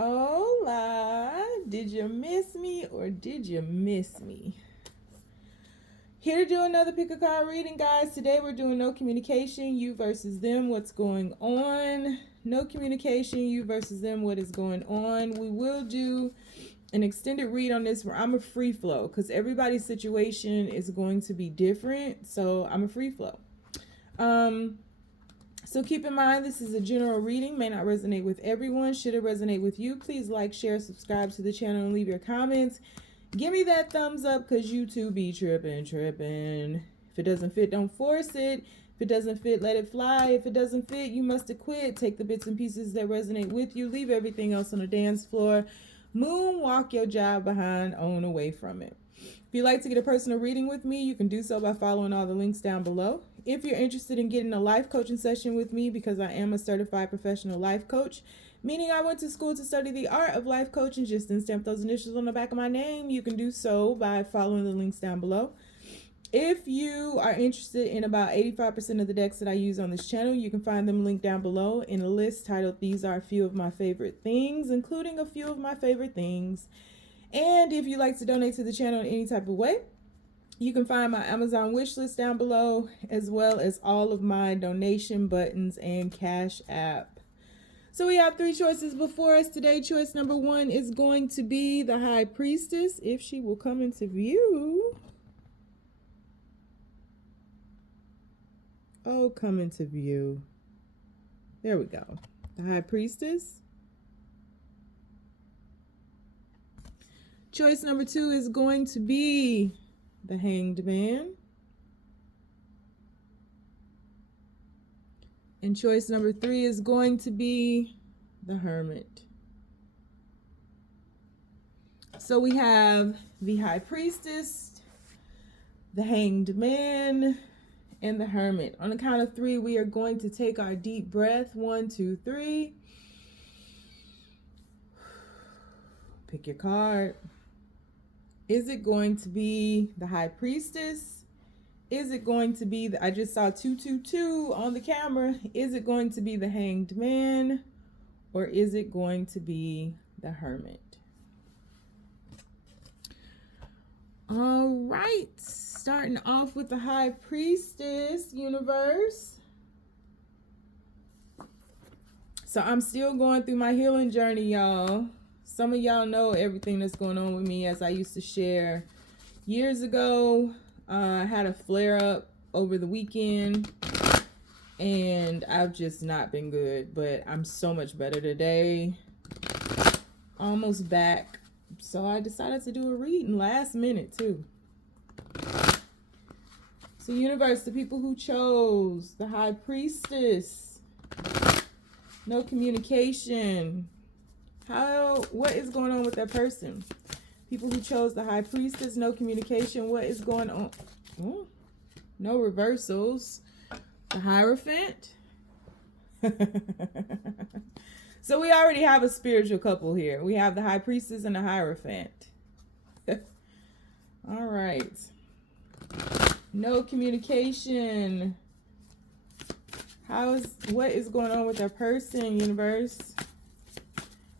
Hola, did you miss me or did you miss me? Here to do another pick a card reading, guys. Today we're doing no communication, you versus them, what's going on. No communication, you versus them, what is going on. We will do an extended read on this where I'm a free flow because everybody's situation is going to be different. So I'm a free flow. So keep in mind, this is a general reading, may not resonate with everyone. Should it resonate with you, please like, share, subscribe to the channel, and leave your comments. Give me that thumbs up because YouTube be tripping. If it doesn't fit, don't force it. If it doesn't fit, let it fly. If it doesn't fit, you must have quit. Take the bits and pieces that resonate with you. Leave everything else on the dance floor. Moonwalk your job behind, own away from it. If you'd like to get a personal reading with me, you can do so by following all the links down below. If you're interested in getting a life coaching session with me, because I am a certified professional life coach, meaning I went to school to study the art of life coaching, just didn't stamp those initials on the back of my name, you can do so by following the links down below. If you are interested in about 85% of the decks that I use on this channel, you can find them linked down below in a list titled These Are a Few of My Favorite Things, including a few of my favorite things. And if you'd like to donate to the channel in any type of way, you can find my Amazon wish list down below, as well as all of my donation buttons and Cash App. So we have three choices before us today. Choice number one is going to be the High Priestess, if she will come into view. Oh, come into view. There we go. The High Priestess. Choice number two is going to be the Hanged Man. And choice number three is going to be the Hermit. So we have the High Priestess, the Hanged Man, and the Hermit. On the count of three, we are going to take our deep breath. 1, 2, 3. Pick your card. Is it going to be the High Priestess? Is it going to be I just saw 222 on the camera. Is it going to be the Hanged Man? Or is it going to be the Hermit? All right. Starting off with the High Priestess, universe. So I'm still going through my healing journey, y'all. Some of y'all know everything that's going on with me, as I used to share years ago. I had a flare up over the weekend and I've just not been good, but I'm so much better today. Almost back. So I decided to do a reading last minute too. So universe, the people who chose the High Priestess, no communication. What is going on with that person? People who chose the High Priestess, no communication. What is going on? Oh, no reversals. The Hierophant. So we already have a spiritual couple here. We have the High Priestess and the Hierophant. All right. No communication. What is going on with that person, universe?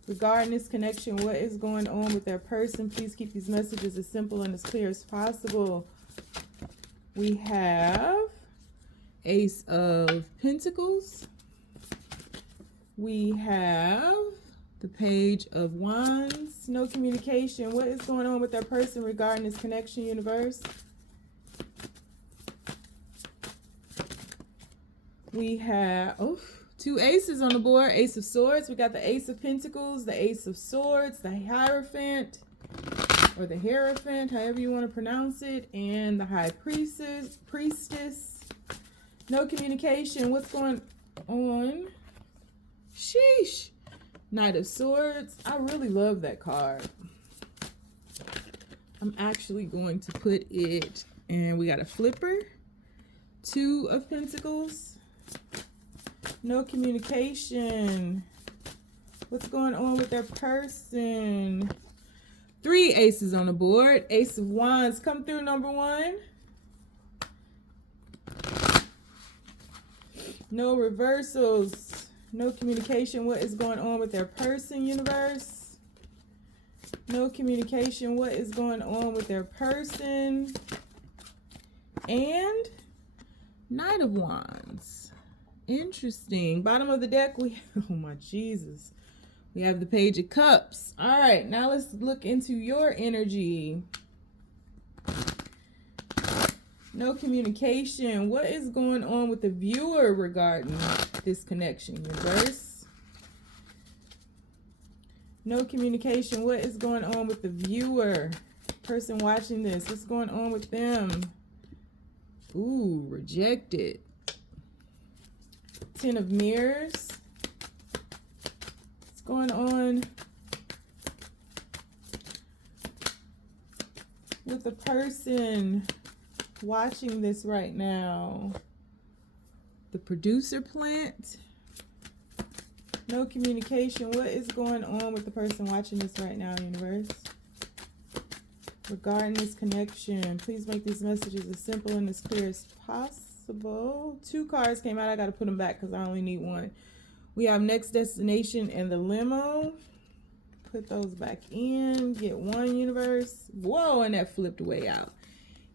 Regarding this connection, what is going on with that person? Please keep these messages as simple and as clear as possible. We have Ace of Pentacles. We have the Page of Wands. No communication. What is going on with that person regarding this connection, universe? We have... two aces on the board. Ace of Swords. We got the Ace of Pentacles, the Ace of Swords, the Hierophant, or the Hierophant, however you want to pronounce it, and the High Priestess. No communication. What's going on? Sheesh. Knight of Swords. I really love that card. I'm actually going to put it, and we got a flipper. 2 of Pentacles. No communication. What's going on with their person? 3 aces on the board. Ace of Wands. Come through, number 1. No reversals. No communication. What is going on with their person, universe? No communication. What is going on with their person? And Knight of Wands. Interesting. Bottom of the deck, oh my Jesus. We have the Page of Cups. All right, now let's look into your energy. No communication. What is going on with the viewer regarding this connection, universe? No communication. What is going on with the viewer? Person watching this. What's going on with them? Ooh, rejected. 10 of Mirrors. What's going on with the person watching this right now? The producer plant. No communication. What is going on with the person watching this right now, universe? Regarding this connection, please make these messages as simple and as clear as possible. 2 cards came out. I got to put them back because I only need 1. We have Next Destination and the Limo. Put those back in. Get 1, universe. Whoa, and that flipped way out.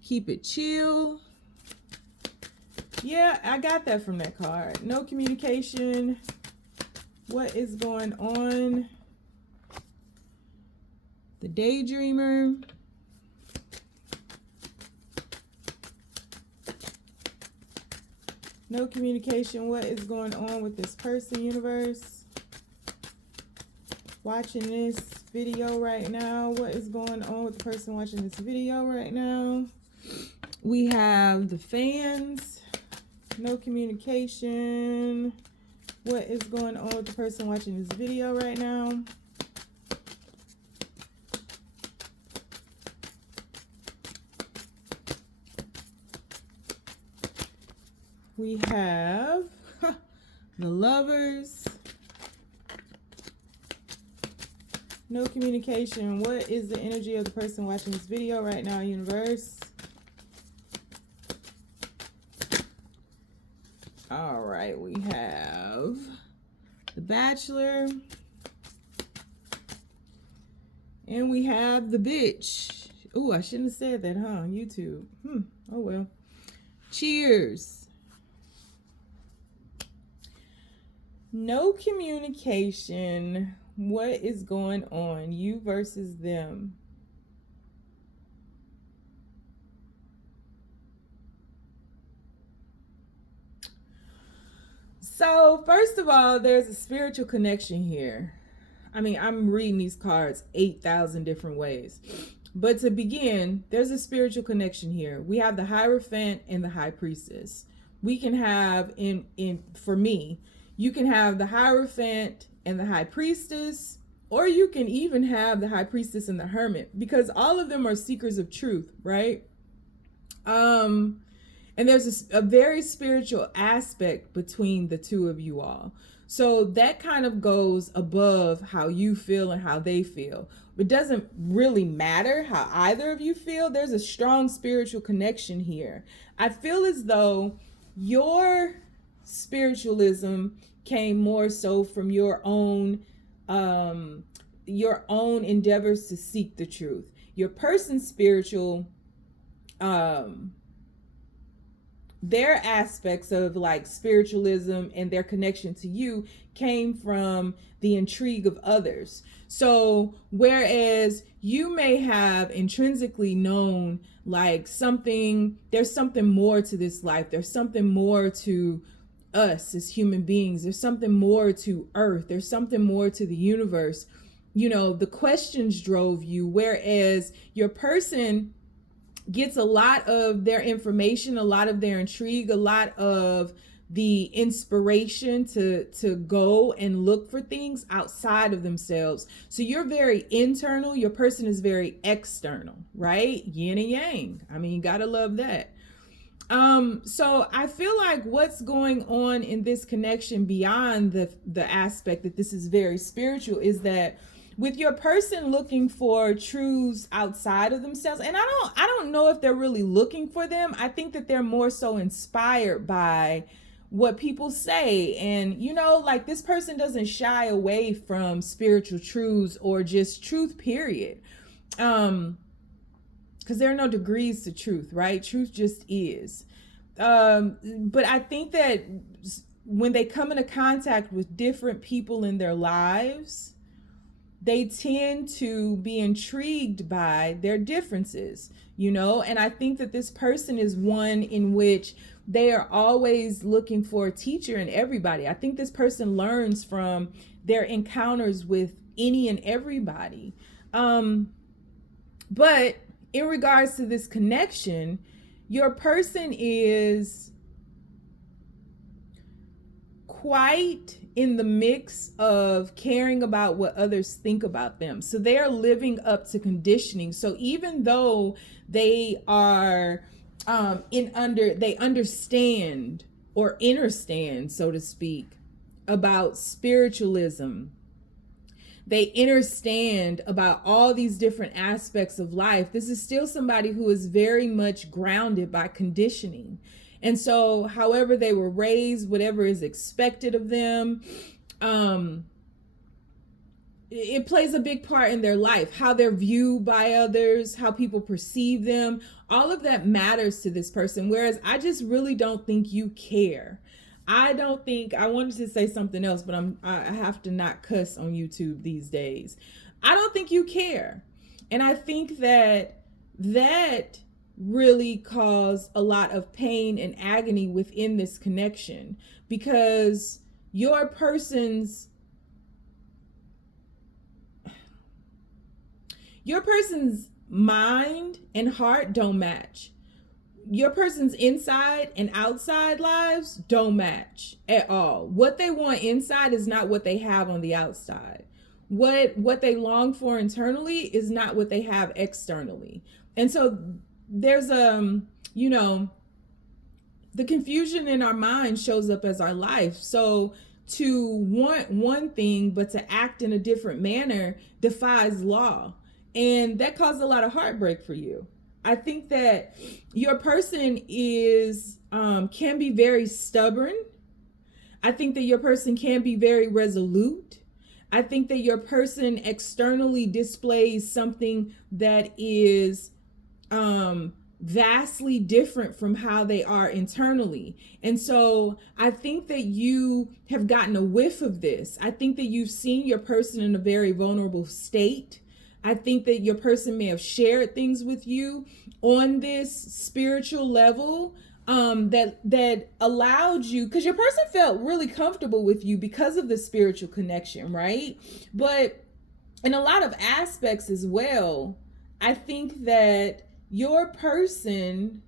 Keep it chill. Yeah, I got that from that card. No communication. What is going on? The Daydreamer. No communication. What is going on with this person, universe? Watching this video right now. What is going on with the person watching this video right now? We have the Fans. No communication. What is going on with the person watching this video right now? We have the Lovers. No communication. What is the energy of the person watching this video right now, universe? All right, we have the Bachelor. And we have the Bitch. Ooh, I shouldn't have said that, huh? YouTube. Oh well. Cheers. No communication. What is going on? You versus them. So, first of all, there's a spiritual connection here. I mean, I'm reading these cards 8,000 different ways. But to begin, there's a spiritual connection here. We have the Hierophant and the High Priestess. We can have, for me, you can have the Hierophant and the High Priestess, or you can even have the High Priestess and the Hermit, because all of them are seekers of truth, right? And there's a very spiritual aspect between the two of you all. So that kind of goes above how you feel and how they feel. It doesn't really matter how either of you feel. There's a strong spiritual connection here. I feel as though your spiritualism came more so from your own endeavors to seek the truth. Your person's spiritual, their aspects of like spiritualism and their connection to you came from the intrigue of others. So whereas you may have intrinsically known like there's something more to this life. There's something more to us as human beings. There's something more to Earth. There's something more to the universe. You know, the questions drove you, whereas your person gets a lot of their information, a lot of their intrigue, a lot of the inspiration to go and look for things outside of themselves. So you're very internal. Your person is very external, right? Yin and yang. I mean, you gotta love that. So I feel like what's going on in this connection beyond the aspect that this is very spiritual is that with your person looking for truths outside of themselves, and I don't know if they're really looking for them. I think that they're more so inspired by what people say. And, you know, like this person doesn't shy away from spiritual truths or just truth, period. Because there are no degrees to truth, right? Truth just is. But I think that when they come into contact with different people in their lives, they tend to be intrigued by their differences, you know? And I think that this person is one in which they are always looking for a teacher in everybody. I think this person learns from their encounters with any and everybody. But in regards to this connection, your person is quite in the mix of caring about what others think about them. So they are living up to conditioning. So even though they are they understand or understand, so to speak, about spiritualism, they understand about all these different aspects of life, this is still somebody who is very much grounded by conditioning. And so however they were raised, whatever is expected of them, it plays a big part in their life. How they're viewed by others, how people perceive them, all of that matters to this person. Whereas I just really don't think you care. I wanted to say something else, but I have to not cuss on YouTube these days. I don't think you care. And I think that really caused a lot of pain and agony within this connection, because your person's mind and heart don't match. Your person's inside and outside lives don't match at all. What they want inside is not what they have on the outside. What they long for internally is not what they have externally. And so there's you know, the confusion in our mind shows up as our life. So to want one thing but to act in a different manner defies law, and that caused a lot of heartbreak for you. I think that your person is can be very stubborn. I think that your person can be very resolute. I think that your person externally displays something that is vastly different from how they are internally. And so I think that you have gotten a whiff of this. I think that you've seen your person in a very vulnerable state. I think that your person may have shared things with you on this spiritual level that allowed you, because your person felt really comfortable with you because of the spiritual connection, right? But in a lot of aspects as well, I think that your person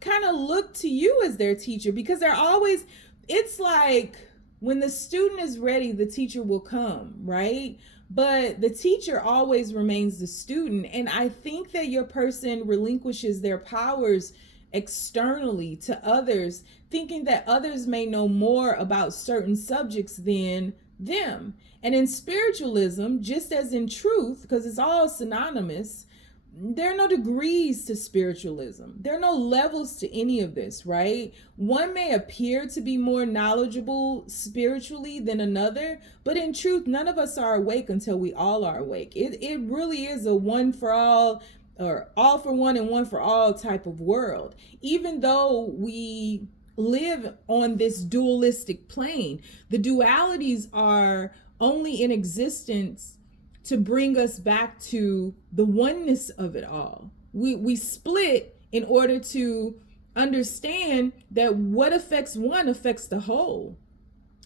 kind of look to you as their teacher, because they're always, it's like when the student is ready, the teacher will come, right? But the teacher always remains the student. And I think that your person relinquishes their powers externally to others, thinking that others may know more about certain subjects than them. And in spiritualism, just as in truth, because it's all synonymous, there are no degrees to spiritualism. There are no levels to any of this, right? One may appear to be more knowledgeable spiritually than another, but in truth, none of us are awake until we all are awake. It really is a one for all, or all for one and one for all type of world. Even though we live on this dualistic plane, the dualities are only in existence to bring us back to the oneness of it all. We split in order to understand that what affects one affects the whole.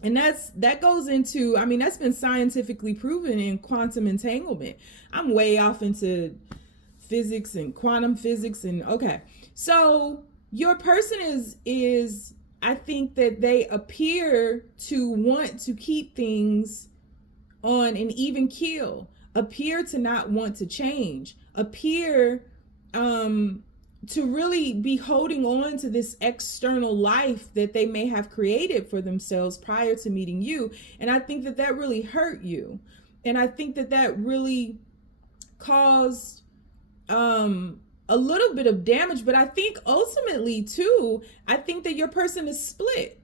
And that goes into, I mean, that's been scientifically proven in quantum entanglement. I'm way off into physics and quantum physics and okay. So your person is I think that they appear to want to keep things on an even keel, appear to not want to change, appear to really be holding on to this external life that they may have created for themselves prior to meeting you. And I think that that really hurt you. And I think that that really caused a little bit of damage, but I think ultimately too, I think that your person is split.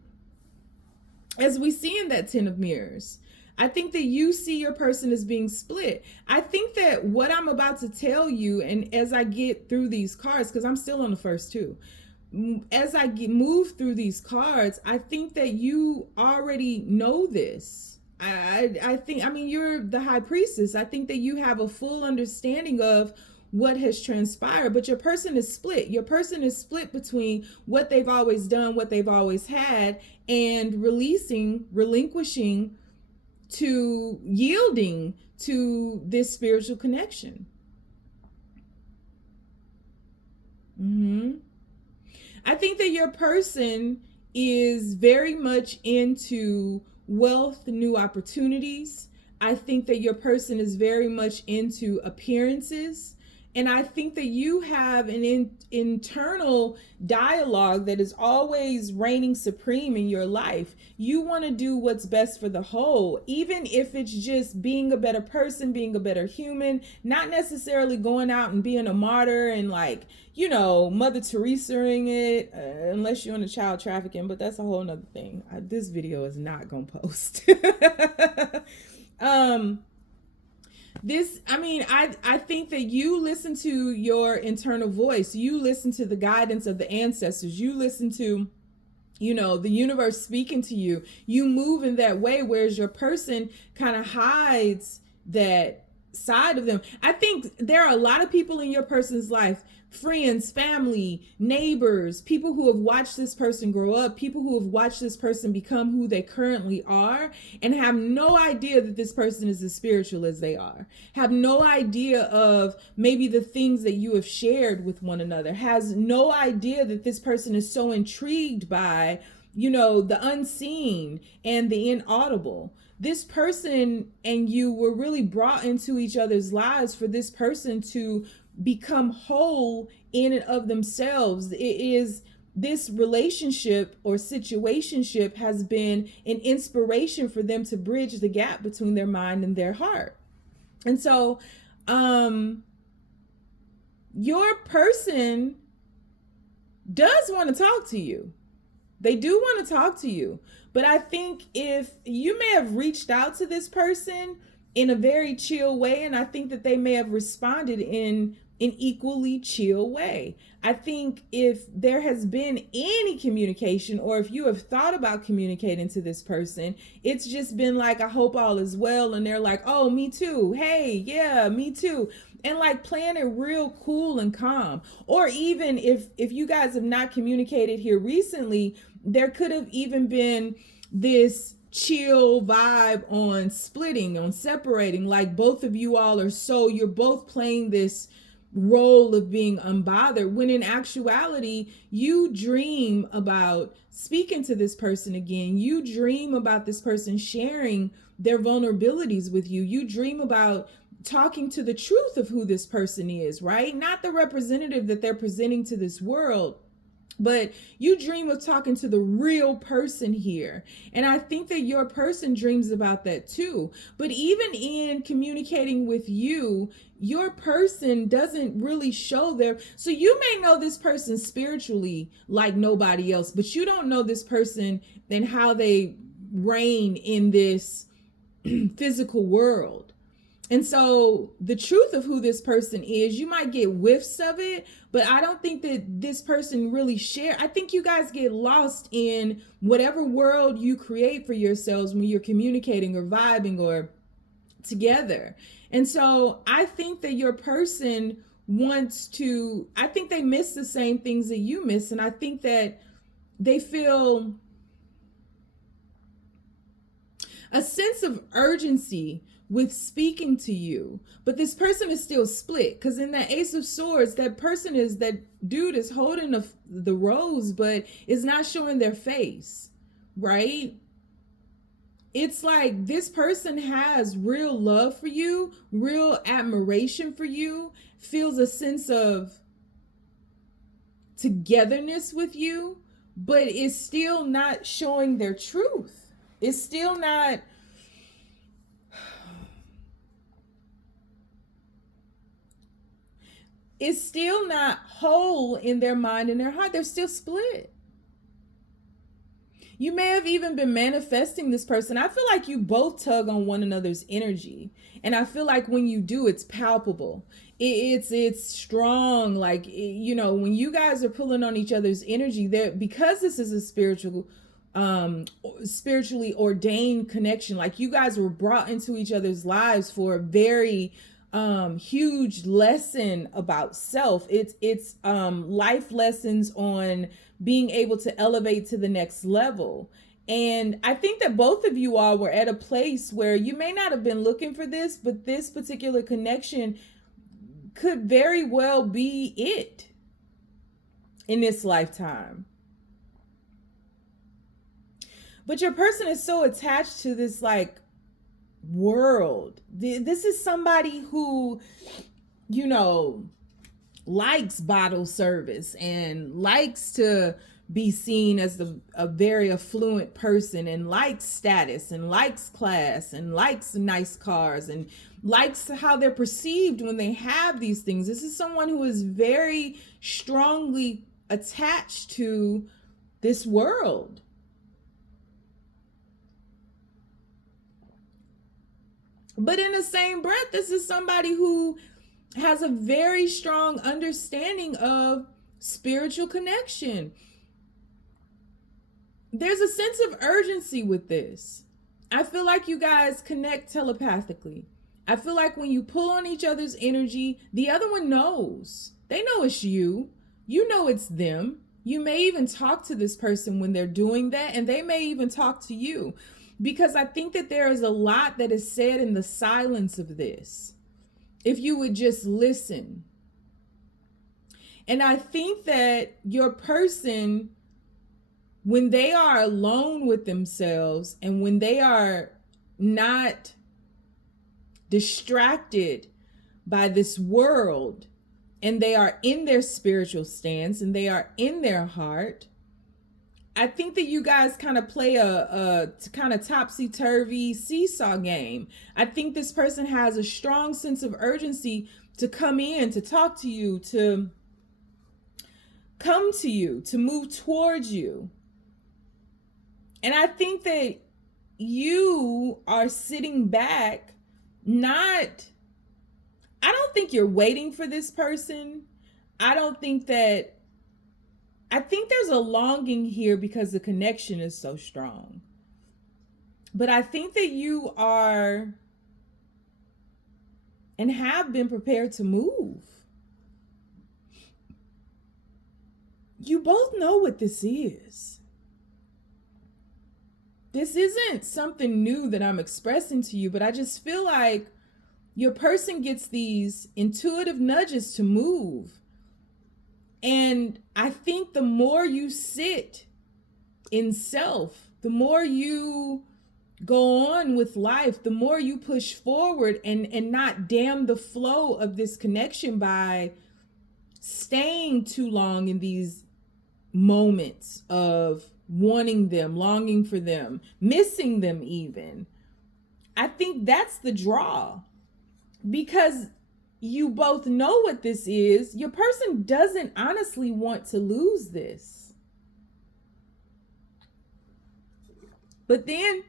As we see in that 10 of mirrors, I think that you see your person as being split. I think that what I'm about to tell you, and as I get through these cards, because I'm still on the first two, as I move through these cards, I think that you already know this. I think, I mean, you're the high priestess. I think that you have a full understanding of what has transpired, but your person is split. Your person is split between what they've always done, what they've always had, and relinquishing to yielding to this spiritual connection. I think that your person is very much into wealth, new opportunities. I think that your person is very much into appearances. And I think that you have an internal dialogue that is always reigning supreme in your life. You want to do what's best for the whole, even if it's just being a better person, being a better human, not necessarily going out and being a martyr and like, you know, Mother Teresa-ing it, unless you're into child trafficking, but that's a whole nother thing. This video is not going to post. I think that you listen to your internal voice. You listen to the guidance of the ancestors. You listen to, you know, the universe speaking to you. You move in that way, whereas your person kind of hides that side of them. I think there are a lot of people in your person's life, friends, family, neighbors, people who have watched this person grow up, people who have watched this person become who they currently are, and have no idea that this person is as spiritual as they are, have no idea of maybe the things that you have shared with one another, has no idea that this person is so intrigued by, you know, the unseen and the inaudible. This person and you were really brought into each other's lives for this person to become whole in and of themselves. It is, this relationship or situationship has been an inspiration for them to bridge the gap between their mind and their heart. And so your person does want to talk to you. They do want to talk to you. But I think if you may have reached out to this person in a very chill way, and I think that they may have responded in an equally chill way. I think if there has been any communication, or if you have thought about communicating to this person, it's just been like, I hope all is well. And they're like, oh, me too. Hey, yeah, me too. And like playing it real cool and calm. Or even if you guys have not communicated here recently, there could have even been this chill vibe on splitting, on separating, like both of you all are, so you're both playing this role of being unbothered, when in actuality you dream about speaking to this person again. You dream about this person sharing their vulnerabilities with you. You dream about talking to the truth of who this person is, right? Not the representative that they're presenting to this world, but you dream of talking to the real person here. And I think that your person dreams about that too. But even in communicating with you, your person doesn't really show their, so you may know this person spiritually like nobody else, but you don't know this person and how they reign in this physical world. And so the truth of who this person is, you might get whiffs of it, but I don't think that this person really share. I think you guys get lost in whatever world you create for yourselves when you're communicating or vibing or together. And so I think that your person wants to, I think they miss the same things that you miss. And I think that they feel a sense of urgency with speaking to you, but this person is still split, because in that Ace of Swords, that person is, that dude is holding the rose but is not showing their face, right? It's like this person has real love for you, real admiration for you, feels a sense of togetherness with you, but is still not showing their truth. It's still not, is still not whole in their mind and their heart. They're still split. You may have even been manifesting this person. I feel like you both tug on one another's energy. And I feel like when you do, it's palpable. It's strong. Like, you know, when you guys are pulling on each other's energy, there, because this is a spiritually ordained connection, like you guys were brought into each other's lives for a very huge lesson about self. It's life lessons on being able to elevate to the next level. And I think that both of you all were at a place where you may not have been looking for this, but this particular connection could very well be it in this lifetime. But your person is so attached to this like world. This is somebody who, you know, likes bottle service and likes to be seen as a very affluent person and likes status and likes class and likes nice cars and likes how they're perceived when they have these things. This is someone who is very strongly attached to this world. But in the same breath, this is somebody who has a very strong understanding of spiritual connection. There's a sense of urgency with this. I feel like you guys connect telepathically. I feel like when you pull on each other's energy, the other one knows. They know it's you. You know it's them. You may even talk to this person when they're doing that, and they may even talk to you. Because I think that there is a lot that is said in the silence of this, if you would just listen. And I think that your person, when they are alone with themselves and when they are not distracted by this world and they are in their spiritual stance and they are in their heart, I think that you guys kind of play a kind of topsy-turvy seesaw game. I think this person has a strong sense of urgency to come in, to talk to you, to come to you, to move towards you. And I think that you are sitting back, I don't think you're waiting for this person. I think there's a longing here because the connection is so strong. But I think that you are and have been prepared to move. You both know what this is. This isn't something new that I'm expressing to you, but I just feel like your person gets these intuitive nudges to move. And I think the more you sit in self, the more you go on with life, the more you push forward and not dam the flow of this connection by staying too long in these moments of wanting them, longing for them, missing them even. I think that's the draw, because you both know what this is. Your person doesn't honestly want to lose this. But then,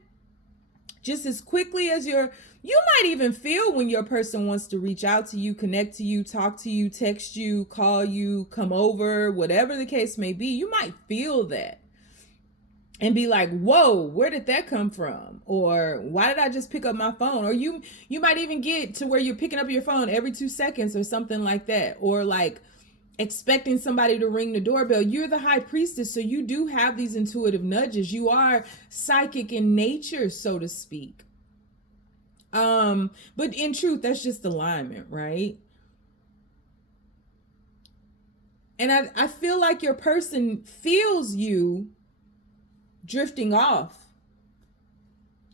just as quickly as you might even feel when your person wants to reach out to you, connect to you, talk to you, text you, call you, come over, whatever the case may be, you might feel that and be like, whoa, where did that come from? Or why did I just pick up my phone? Or you might even get to where you're picking up your phone every 2 seconds or something like that. Or like expecting somebody to ring the doorbell. You're the high priestess, so you do have these intuitive nudges. You are psychic in nature, so to speak. But in truth, that's just alignment, right? And I feel like your person feels you drifting off,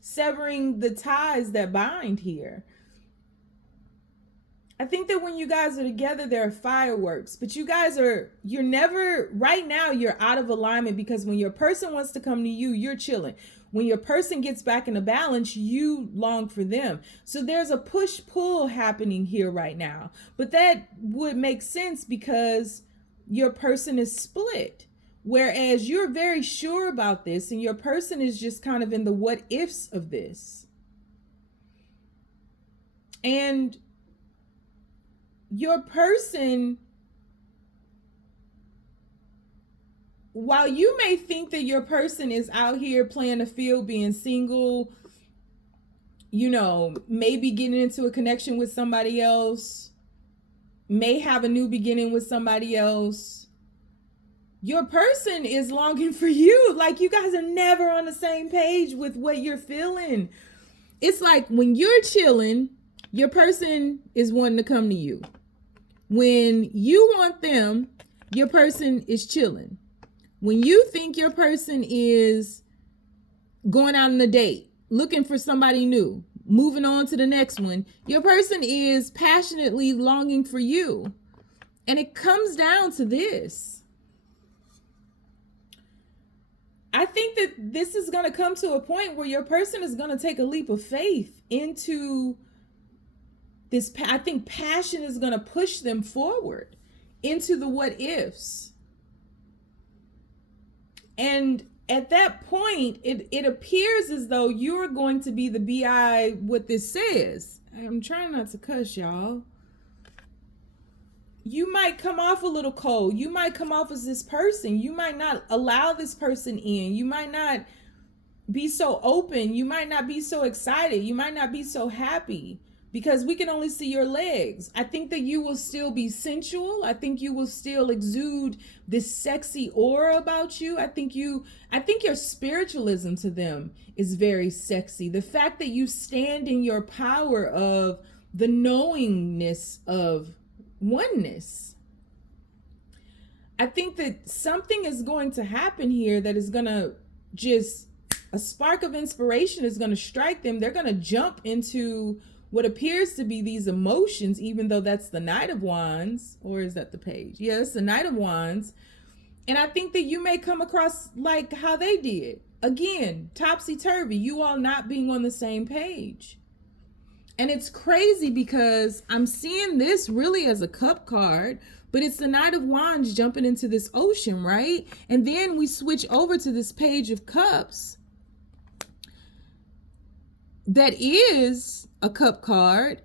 severing the ties that bind here. I think that when you guys are together, there are fireworks, but you're never, right now, you're out of alignment, because when your person wants to come to you, you're chilling. when your person gets back into balance, you long for them. So there's a push-pull happening here right now. But that would make sense because your person is split. Whereas you're very sure about this and your person is just kind of in the what ifs of this. And your person, while you may think that your person is out here playing the field, being single, you know, maybe getting into a connection with somebody else, may have a new beginning with somebody else, your person is longing for you. Like, you guys are never on the same page with what you're feeling. It's like when you're chilling, your person is wanting to come to you. When you want them, your person is chilling. When you think your person is going out on a date, looking for somebody new, moving on to the next one, your person is passionately longing for you. And it comes down to this. I think that this is going to come to a point where your person is going to take a leap of faith into this. I think passion is going to push them forward into the what ifs. And at that point, it appears as though you're going to be the BI what this says. I'm trying not to cuss, y'all. You might come off a little cold. You might come off as this person. You might not allow this person in. You might not be so open. You might not be so excited. You might not be so happy because we can only see your legs. I think that you will still be sensual. I think you will still exude this sexy aura about you. I think your spiritualism to them is very sexy. The fact that you stand in your power of the knowingness of oneness. I think that something is going to happen here that is going to just, a spark of inspiration is going to strike them. They're going to jump into what appears to be these emotions, even though that's the Knight of Wands. Or is that the page? Yeah, it's the Knight of Wands. And I think that you may come across like how they did. Again, topsy-turvy, you all not being on the same page. And it's crazy because I'm seeing this really as a cup card, but it's the Knight of Wands jumping into this ocean, right? And then we switch over to this Page of Cups that is a cup card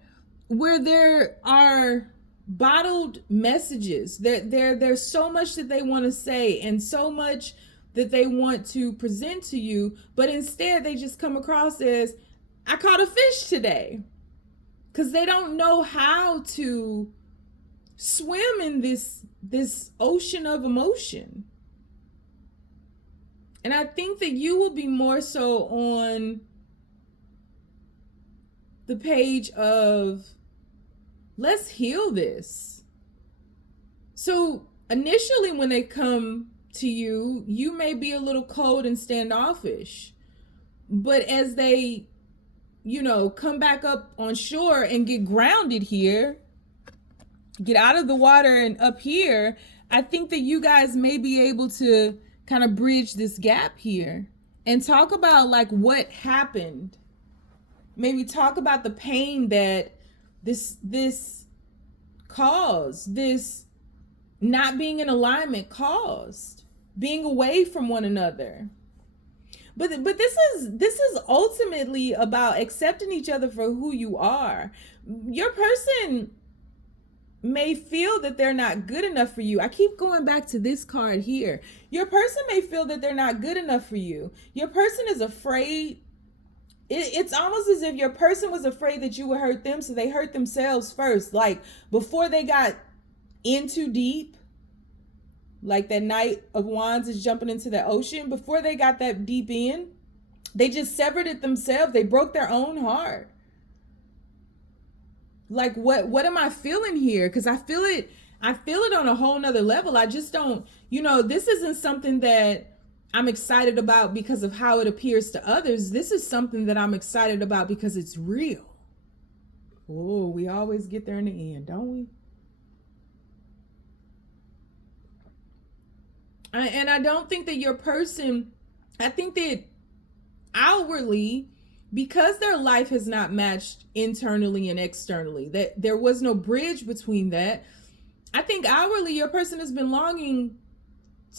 where there are bottled messages. There's so much that they want to say and so much that they want to present to you, but instead they just come across as, I caught a fish today. Because they don't know how to swim in this ocean of emotion. And I think that you will be more so on the page of, let's heal this. So initially when they come to you, you may be a little cold and standoffish. But as they, you know, come back up on shore and get grounded here, get out of the water and up here, I think that you guys may be able to kind of bridge this gap here and talk about like what happened. Maybe talk about the pain that this caused, this not being in alignment caused, being away from one another. But this is ultimately about accepting each other for who you are. Your person may feel that they're not good enough for you. I keep going back to this card here. Your person may feel that they're not good enough for you. Your person is afraid. It's almost as if your person was afraid that you would hurt them, so they hurt themselves first. Like before they got in too deep, like that Knight of Wands is jumping into the ocean. Before they got that deep in, they just severed it themselves. They broke their own heart. Like what am I feeling here? Because I feel it on a whole nother level. I just don't, this isn't something that I'm excited about because of how it appears to others. This is something that I'm excited about because it's real. Oh, we always get there in the end, don't we? And I don't think that your person, I think that outwardly, because their life has not matched internally and externally, that there was no bridge between that, I think outwardly your person has been longing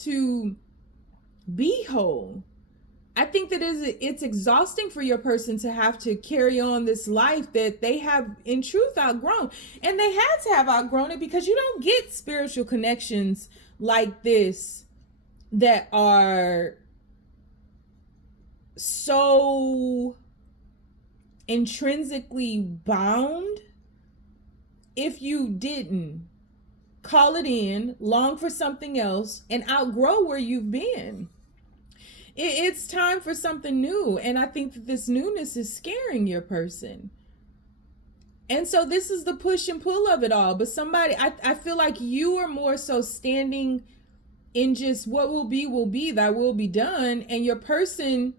to be whole. I think that it's exhausting for your person to have to carry on this life that they have in truth outgrown. And they had to have outgrown it, because you don't get spiritual connections like this that are so intrinsically bound if you didn't call it in, long for something else, and outgrow where you've been. It's time for something new. And I think that this newness is scaring your person. And so this is the push and pull of it all. But I feel like you are more so standing in just what will be, thy will be done. And your person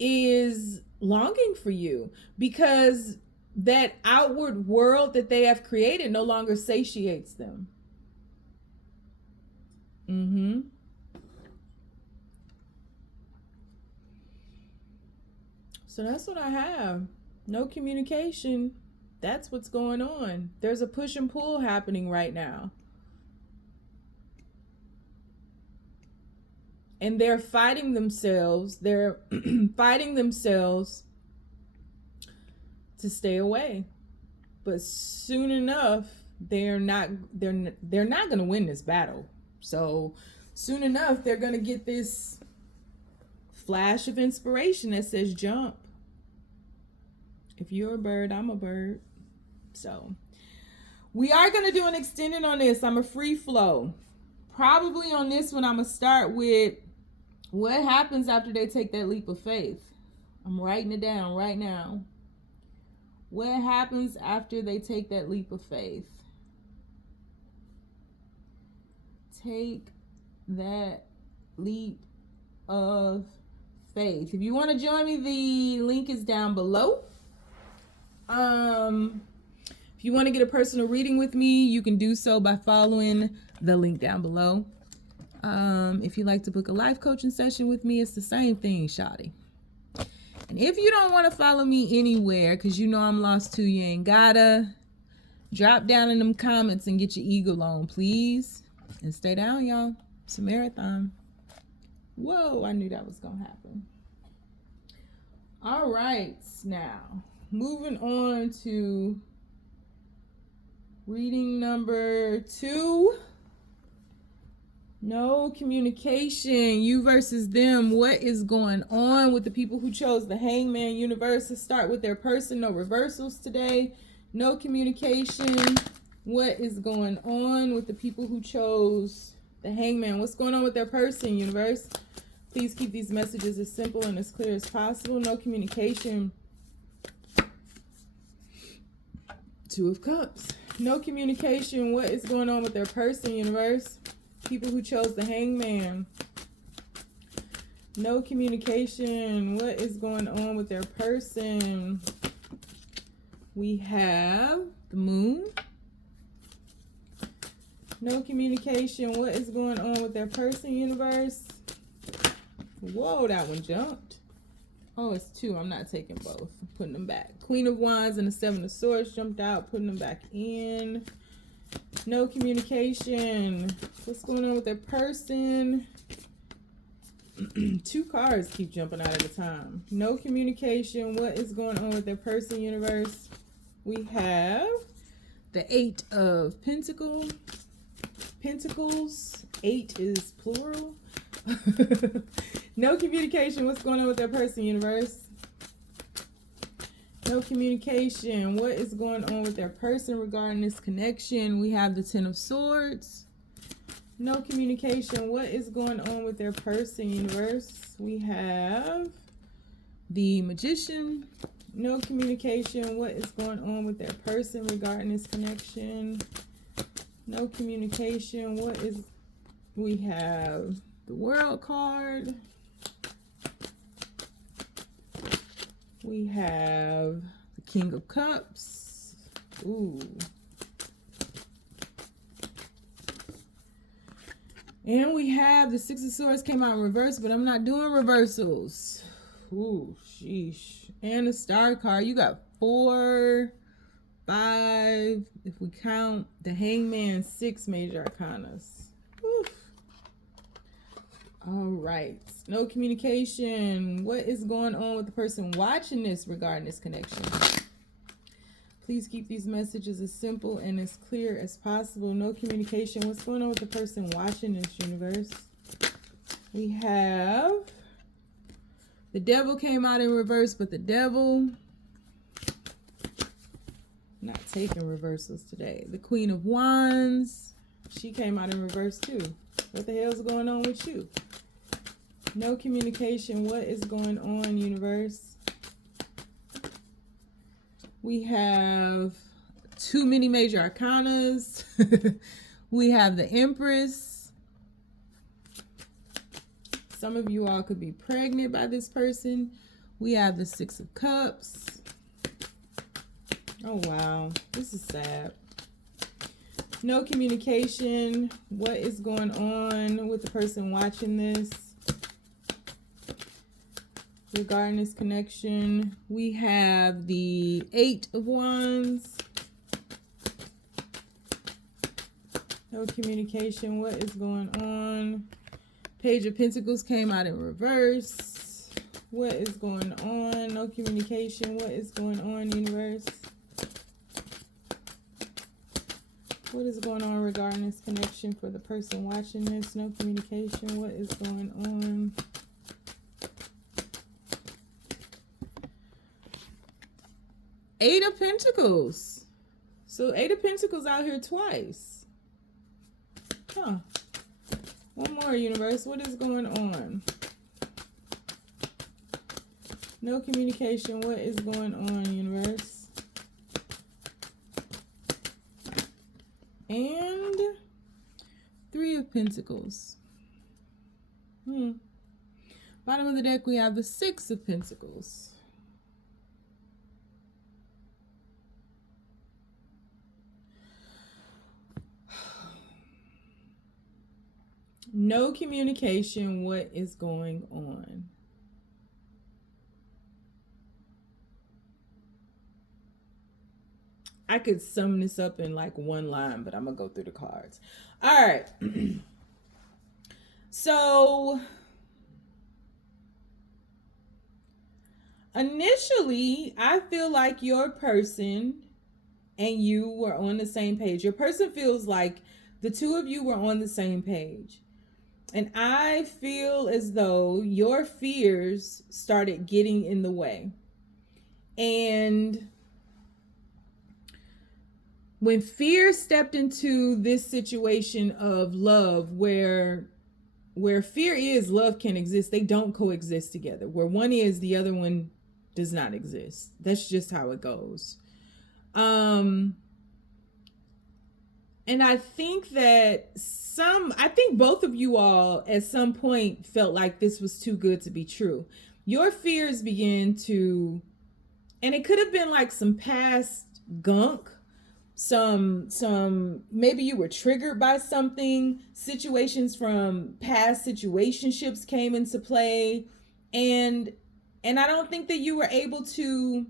is longing for you, because that outward world that they have created no longer satiates them. So that's what I have. No communication. That's what's going on. There's a push and pull happening right now. And they're fighting themselves. They're fighting themselves to stay away. But soon enough, they're not going to win this battle. So soon enough, they're going to get this flash of inspiration that says jump. If you're a bird, I'm a bird. So we are going to do an extended on this. I'm a free flow. Probably on this one, I'm going to start with what happens after they take that leap of faith. I'm writing it down right now. What happens after they take that leap of faith? Take that leap of faith. If you want to join me, the link is down below. If you want to get a personal reading with me, you can do so by following the link down below. If you'd like to book a life coaching session with me, it's the same thing, shawty. And if you don't want to follow me anywhere, because you know I'm lost too, you ain't gotta, drop down in them comments and get your eagle on, please. And stay down, y'all. It's a marathon. Whoa, I knew that was going to happen. All right, now, moving on to reading number 2. No communication. You versus them. What is going on with the people who chose the Hangman universe? Let's start with their person. No reversals today. No communication. What is going on with the people who chose the Hangman? What's going on with their person, universe? Please keep these messages as simple and as clear as possible. No communication. 2 of Cups. No communication. What is going on with their person, universe? People who chose the Hangman. No communication. What is going on with their person? We have the Moon. No communication. What is going on with their person, universe? Whoa, that one jumped. Oh, it's 2. I'm not taking both. I'm putting them back. Queen of Wands and the 7 of Swords jumped out. Putting them back in. No communication. What's going on with their person? 2 cards keep jumping out at a time. No communication. What is going on with their person, universe? We have the 8 of Pentacles. 8 is plural. No communication. What's going on with their person, universe? No communication. What is going on with their person regarding this connection? We have the 10 of Swords. No communication. What is going on with their person, universe? We have the Magician. No communication. What is going on with their person regarding this connection? No communication. We have the World card. We have the King of Cups. Ooh. And we have the 6 of Swords came out in reverse, but I'm not doing reversals. Ooh, sheesh. And the star card, you got 4, 5, if we count the hangman, 6 major arcanas. Oof. All right. No communication. What is going on with the person watching this regarding this connection? Please keep these messages as simple and as clear as possible. No communication. What's going on with the person watching this, universe? We have the devil came out in reverse, but the devil not taking reversals today. The Queen of Wands, she came out in reverse too. What the hell's going on with you? No communication. What is going on, universe? We have too many major arcanas. We have the Empress. Some of you all could be pregnant by this person. We have the 6 of Cups. Oh, wow. This is sad. No communication. What is going on with the person watching this regarding this connection? We have the 8 of Wands. No communication. What is going on? Page of Pentacles came out in reverse. What is going on? No communication. What is going on, universe? What is going on regarding this connection for the person watching this? No communication. What is going on? Eight of Pentacles. So 8 of Pentacles out here twice. Huh. One more, universe. What is going on? No communication. What is going on, universe? And 3 of Pentacles. Bottom of the deck, we have the 6 of Pentacles. No communication. What is going on? I could sum this up in like one line, but I'm going to go through the cards. All right. So initially, I feel like your person and you were on the same page. Your person feels like the two of you were on the same page. And I feel as though your fears started getting in the way. And when fear stepped into this situation of love, where fear is, love can exist. They don't coexist together. Where one is, the other one does not exist. That's just how it goes. And I think that I think both of you all at some point felt like this was too good to be true. Your fears began to, and it could have been like some past gunk, maybe you were triggered by something, situations from past situationships came into play, and I don't think that you were able to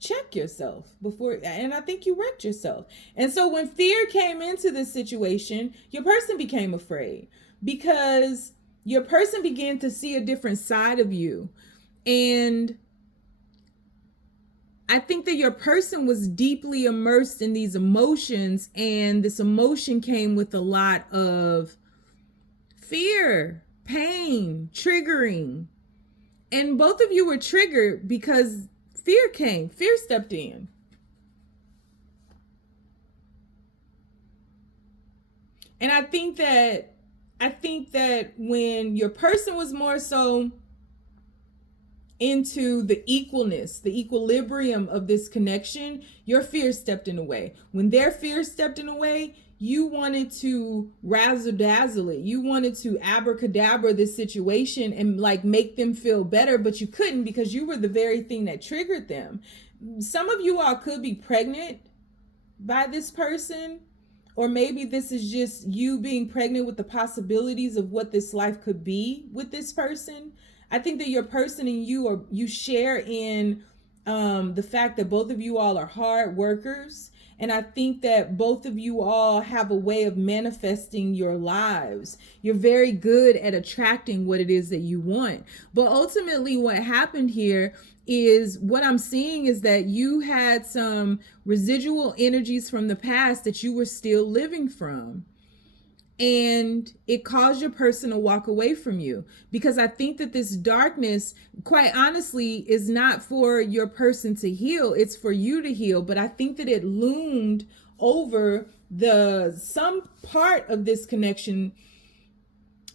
check yourself before, and I think you wrecked yourself. And so when fear came into this situation, your person became afraid because your person began to see a different side of you. And I think that your person was deeply immersed in these emotions, and this emotion came with a lot of fear, pain, triggering. And both of you were triggered because fear came. Fear stepped in. And I think that when your person was more so into the equalness, the equilibrium of this connection, your fear stepped in the way. When their fear stepped in the way, you wanted to razzle dazzle it. You wanted to abracadabra this situation and like make them feel better, but you couldn't because you were the very thing that triggered them. Some of you all could be pregnant by this person, or maybe this is just you being pregnant with the possibilities of what this life could be with this person. I think that your person and you share in the fact that both of you all are hard workers. And I think that both of you all have a way of manifesting your lives. You're very good at attracting what it is that you want. But ultimately, what happened here is what I'm seeing is that you had some residual energies from the past that you were still living from. And it caused your person to walk away from you, because I think that this darkness, quite honestly, is not for your person to heal. It's for you to heal. But I think that it loomed over some part of this connection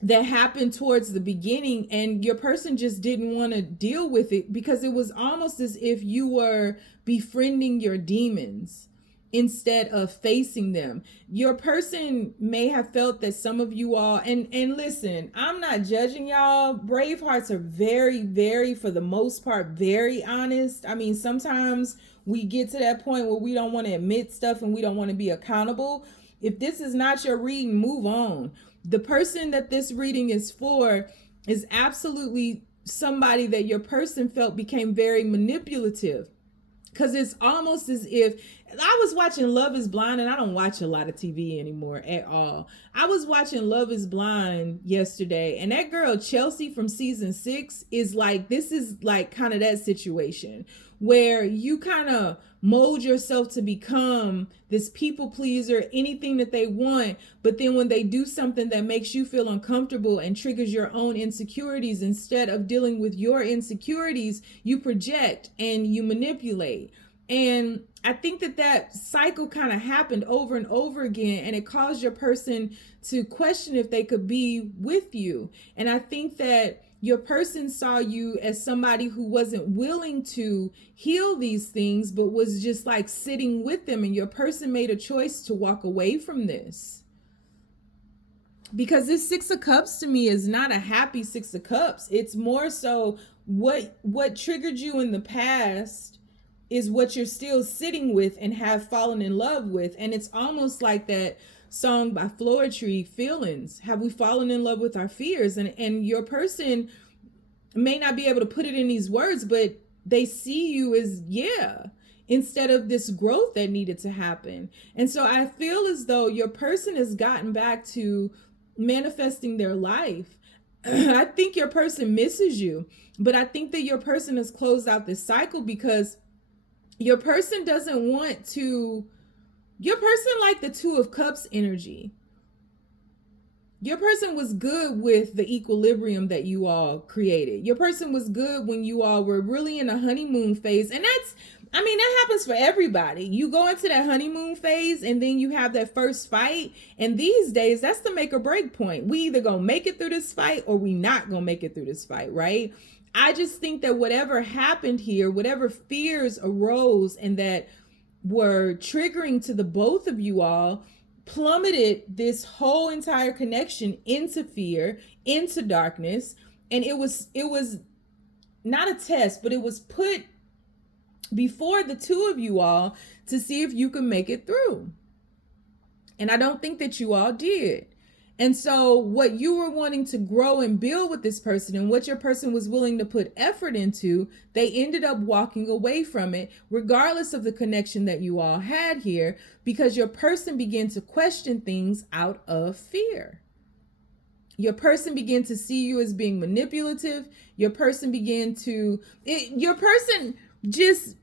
that happened towards the beginning, and your person just didn't want to deal with it, because it was almost as if you were befriending your demons instead of facing them. Your person may have felt that some of you all, and listen, I'm not judging y'all. Bravehearts are very, very, for the most part, very honest. I mean, sometimes we get to that point where we don't want to admit stuff and we don't want to be accountable. If this is not your reading, move on. The person that this reading is for is absolutely somebody that your person felt became very manipulative. Because it's almost as if, I was watching Love is Blind, and I don't watch a lot of TV anymore at all. I was watching Love is Blind yesterday, and that girl Chelsea from season 6 is like, this is like kind of that situation where you kind of mold yourself to become this people pleaser, anything that they want. But then when they do something that makes you feel uncomfortable and triggers your own insecurities, instead of dealing with your insecurities, you project and you manipulate. And I think that cycle kind of happened over and over again, and it caused your person to question if they could be with you. And I think that your person saw you as somebody who wasn't willing to heal these things, but was just like sitting with them. And your person made a choice to walk away from this. Because this 6 of Cups to me is not a happy 6 of Cups. It's more so what triggered you in the past is what you're still sitting with and have fallen in love with. And it's almost like that song by Floetry, Feelings. Have we fallen in love with our fears? And your person may not be able to put it in these words, but they see you as, instead of this growth that needed to happen. And so I feel as though your person has gotten back to manifesting their life. I think your person misses you, but I think that your person has closed out this cycle, because your person doesn't want to, your person like the 2 of Cups energy. Your person was good with the equilibrium that you all created. Your person was good when you all were really in a honeymoon phase. And that happens for everybody. You go into that honeymoon phase and then you have that first fight. And these days, that's the make or break point. We either gonna make it through this fight or we not gonna make it through this fight, right? I just think that whatever happened here, whatever fears arose and that were triggering to the both of you all, plummeted this whole entire connection into fear, into darkness. And it was not a test, but it was put before the 2 of you all to see if you can make it through. And I don't think that you all did. And so what you were wanting to grow and build with this person, and what your person was willing to put effort into, they ended up walking away from it, regardless of the connection that you all had here, because your person began to question things out of fear. Your person began to see you as being manipulative. Your person just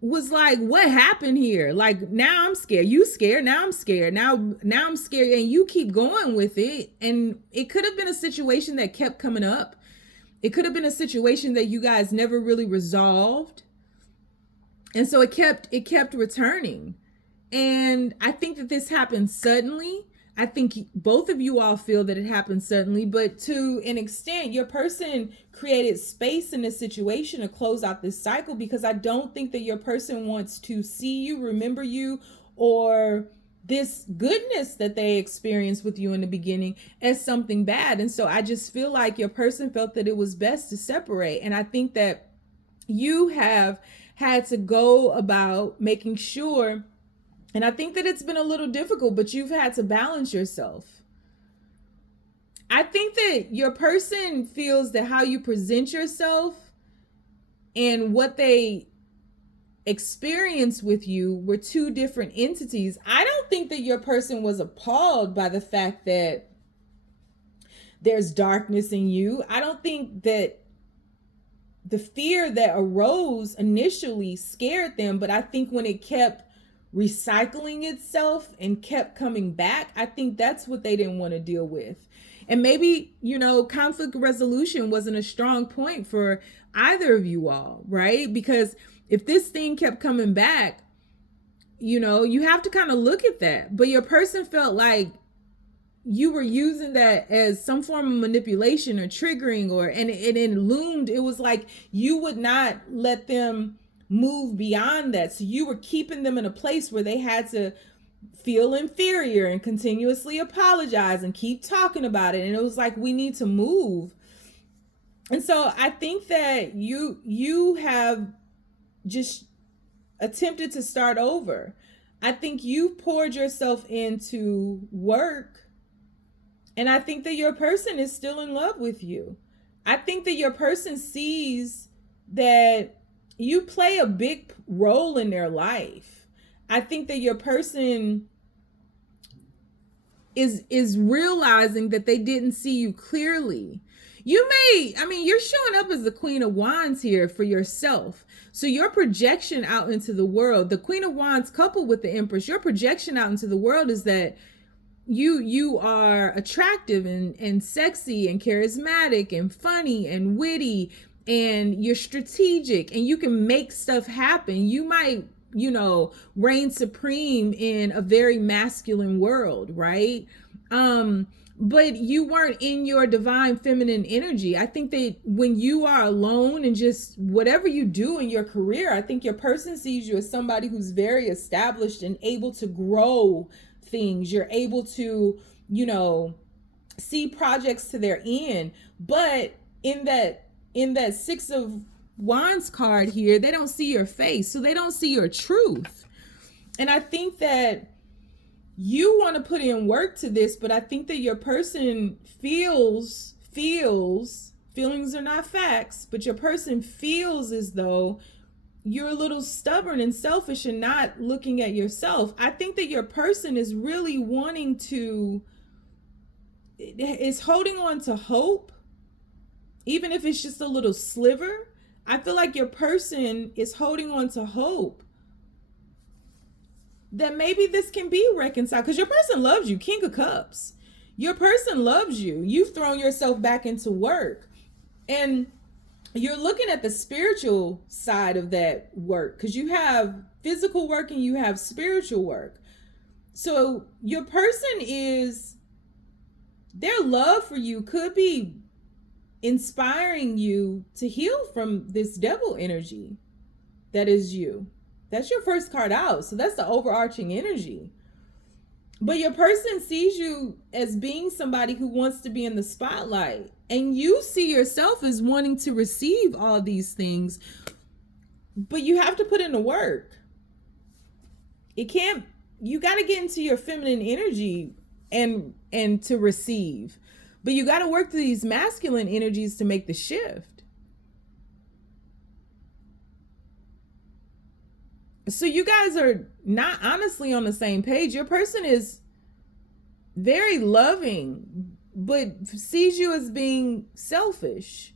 was like, what happened here? Like, now I'm scared. You scared. Now I'm scared. Now I'm scared. And you keep going with it. And it could have been a situation that kept coming up. It could have been a situation that you guys never really resolved. And so it kept returning. And I think that this happened suddenly. I think both of you all feel that it happened suddenly, but to an extent, your person created space in this situation to close out this cycle, because I don't think that your person wants to see you, remember you, or this goodness that they experienced with you in the beginning as something bad. And so I just feel like your person felt that it was best to separate. And I think that you have had to go about making sure, and I think that it's been a little difficult, but you've had to balance yourself. I think that your person feels that how you present yourself and what they experience with you were two different entities. I don't think that your person was appalled by the fact that there's darkness in you. I don't think that the fear that arose initially scared them, but I think when it kept recycling itself and kept coming back, I think that's what they didn't want to deal with. And maybe, conflict resolution wasn't a strong point for either of you all, right? Because if this thing kept coming back, you have to kind of look at that. But your person felt like you were using that as some form of manipulation or triggering, and it loomed. It was like you would not let them move beyond that. So you were keeping them in a place where they had to feel inferior and continuously apologize and keep talking about it. And it was like, we need to move. And so I think that you have just attempted to start over. I think you poured yourself into work, and I think that your person is still in love with you. I think that your person sees that you play a big role in their life. I think that your person is realizing that they didn't see you clearly. You're showing up as the Queen of Wands here for yourself. So your projection out into the world, the Queen of Wands coupled with the Empress, your projection out into the world is that you are attractive and sexy and charismatic and funny and witty, and you're strategic and you can make stuff happen. You might, reign supreme in a very masculine world, right? But you weren't in your divine feminine energy. I think that when you are alone and just whatever you do in your career, I think your person sees you as somebody who's very established and able to grow things. You're able to, see projects to their end. But in that Six of Wands card here, they don't see your face, so they don't see your truth. And I think that you want to put in work to this, but I think that your person feels, feelings are not facts, but your person feels as though you're a little stubborn and selfish and not looking at yourself. I think that your person is really is holding on to hope, even if it's just a little sliver. I feel like your person is holding on to hope that maybe this can be reconciled, because your person loves you. King of Cups. Your person loves you. You've thrown yourself back into work, and you're looking at the spiritual side of that work, because you have physical work and you have spiritual work. So your person their love for you could be inspiring you to heal from this devil energy that is you. That's your first card out. So that's the overarching energy. But your person sees you as being somebody who wants to be in the spotlight. And you see yourself as wanting to receive all these things. But you have to put in the work. You got to get into your feminine energy and to receive. But you got to work through these masculine energies to make the shift. So you guys are not honestly on the same page. Your person is very loving, but sees you as being selfish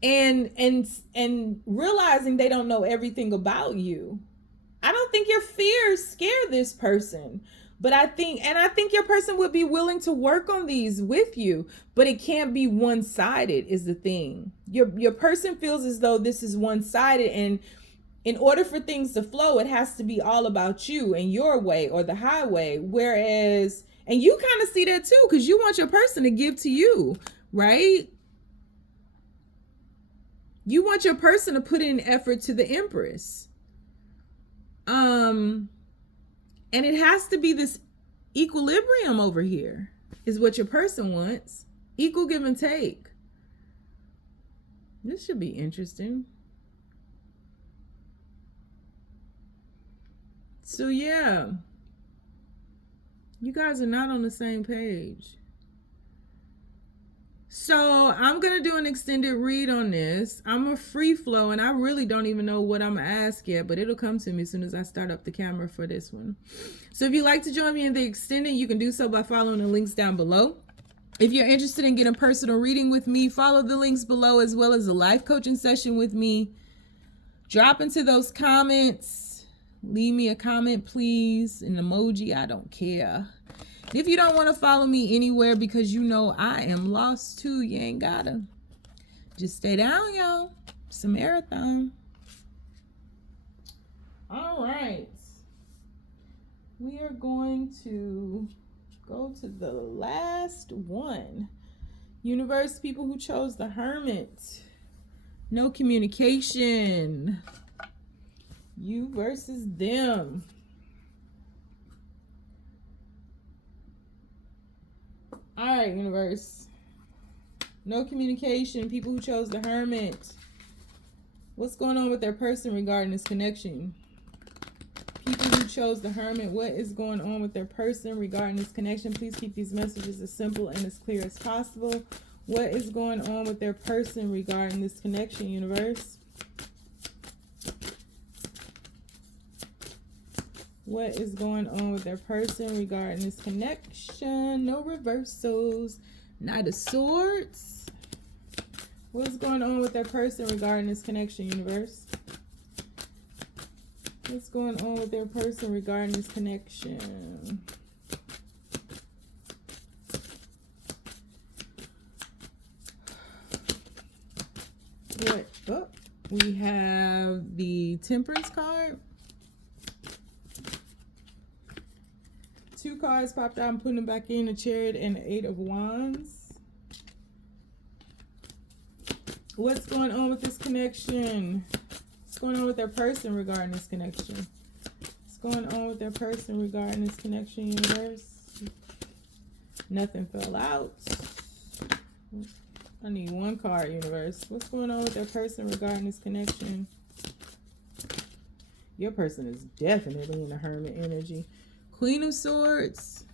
and realizing they don't know everything about you. I don't think your fears scare this person, but I think your person would be willing to work on these with you, but it can't be one-sided is the thing. Your person feels as though this is one-sided, and in order for things to flow, it has to be all about you and your way or the highway. Whereas, and you kind of see that too, because you want your person to give to you, right? You want your person to put in effort to the Empress. And it has to be this equilibrium over here is what your person wants. Equal give and take. This should be interesting. So yeah, you guys are not on the same page. So I'm going to do an extended read on this. I'm a free flow and I really don't even know what I'm going to ask yet, but it'll come to me as soon as I start up the camera for this one. So if you'd like to join me in the extended, you can do so by following the links down below. If you're interested in getting a personal reading with me, follow the links below, as well as a life coaching session with me. Drop into those comments. Leave me a comment, please. An emoji, I don't care. If you don't want to follow me anywhere because you know I am lost too, you ain't gotta. Just stay down, y'all. It's a marathon. All right. We are going to go to the last one. Universe, people who chose the Hermit. No communication. You versus them. All right, universe. No communication. People who chose the Hermit. What's going on with their person regarding this connection? People who chose the Hermit. What is going on with their person regarding this connection? Please keep these messages as simple and as clear as possible. What is going on with their person regarding this connection, universe? What is going on with their person regarding this connection? No reversals. Knight of Swords. What's going on with their person regarding this connection, universe? What's going on with their person regarding this connection? What? Oh, we have the Temperance card. 2 cards popped out. I'm putting them back in. The Chariot and the 8 of Wands. What's going on with this connection? What's going on with their person regarding this connection? What's going on with their person regarding this connection, universe? Nothing fell out. I need 1 card, universe. What's going on with their person regarding this connection? Your person is definitely in the Hermit energy. Queen of Swords.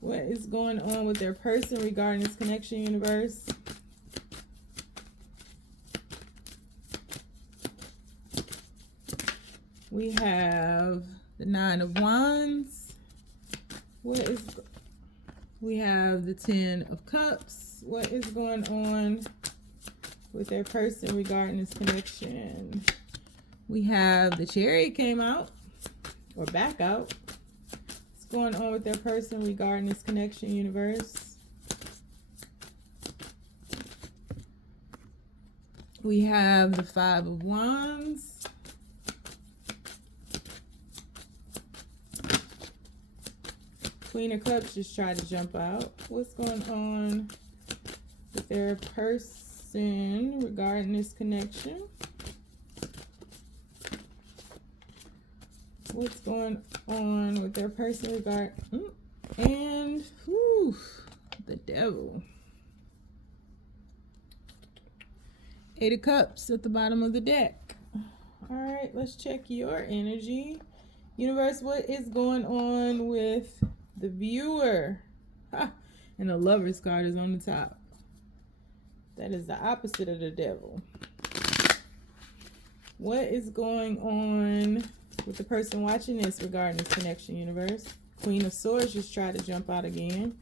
What is going on with their person regarding this connection, universe? We have the 9 of Wands. We have the 10 of Cups. What is going on with their person regarding this connection? We have the Chariot came out, or back out. What's going on with their person regarding this connection, universe? We have the 5 of Wands. Queen of Cups just tried to jump out. What's going on with their person regarding this connection? What's going on with their person regard and the Devil. 8 of Cups at the bottom of the deck. All right, let's check your energy. Universe, what is going on with the viewer? And the Lover's card is on the top. That is the opposite of the Devil. What is going on with the person watching this regarding this connection, universe? Queen of Swords just tried to jump out again.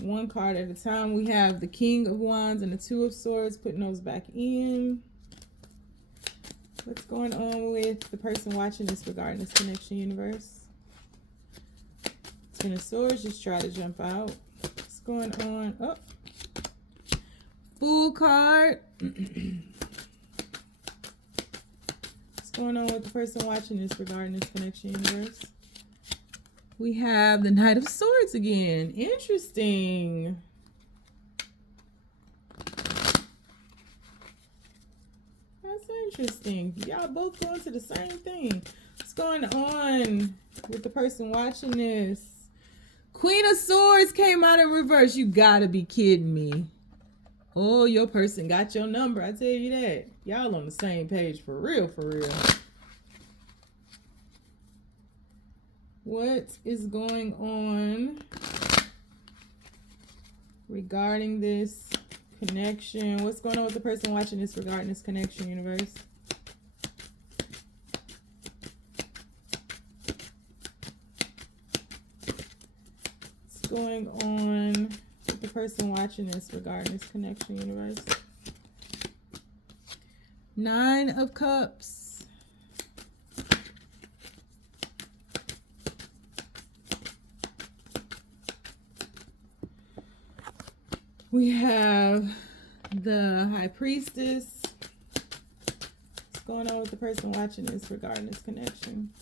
1 card at a time. We have the King of Wands and the 2 of Swords, putting those back in. What's going on with the person watching this regarding this connection, universe? 10 of Swords just tried to jump out. What's going on? Oh, Fool card. What's going on with the person watching this regarding this connection, universe? We have the Knight of Swords again. Interesting. That's interesting. Y'all both going to the same thing. What's going on with the person watching this? Queen of Swords came out in reverse. You gotta be kidding me. Oh, your person got your number. I tell you that. Y'all on the same page for real, for real. What is going on regarding this connection? What's going on with the person watching this regarding this connection, universe? What's going on with the person watching this regarding this connection, universe? Nine of Cups. We have the High Priestess. What's going on with the person watching this regarding this connection?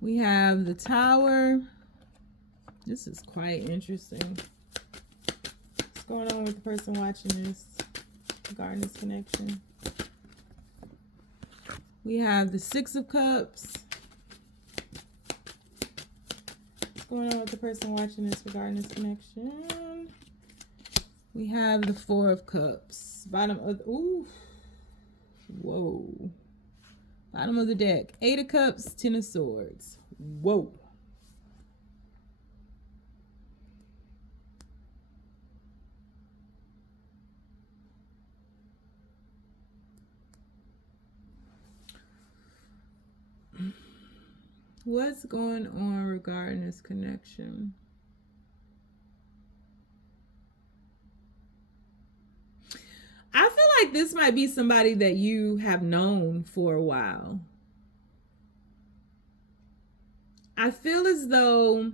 We have the Tower. This is quite interesting. What's going on with the person watching this regarding this connection? We have the Six of Cups. What's going on with the person watching this regarding this connection? We have the Four of Cups. Bottom of the, ooh. Whoa. Bottom of the deck. Eight of Cups, Ten of Swords. Whoa. What's going on regarding this connection? I feel like this might be somebody that you have known for a while. I feel as though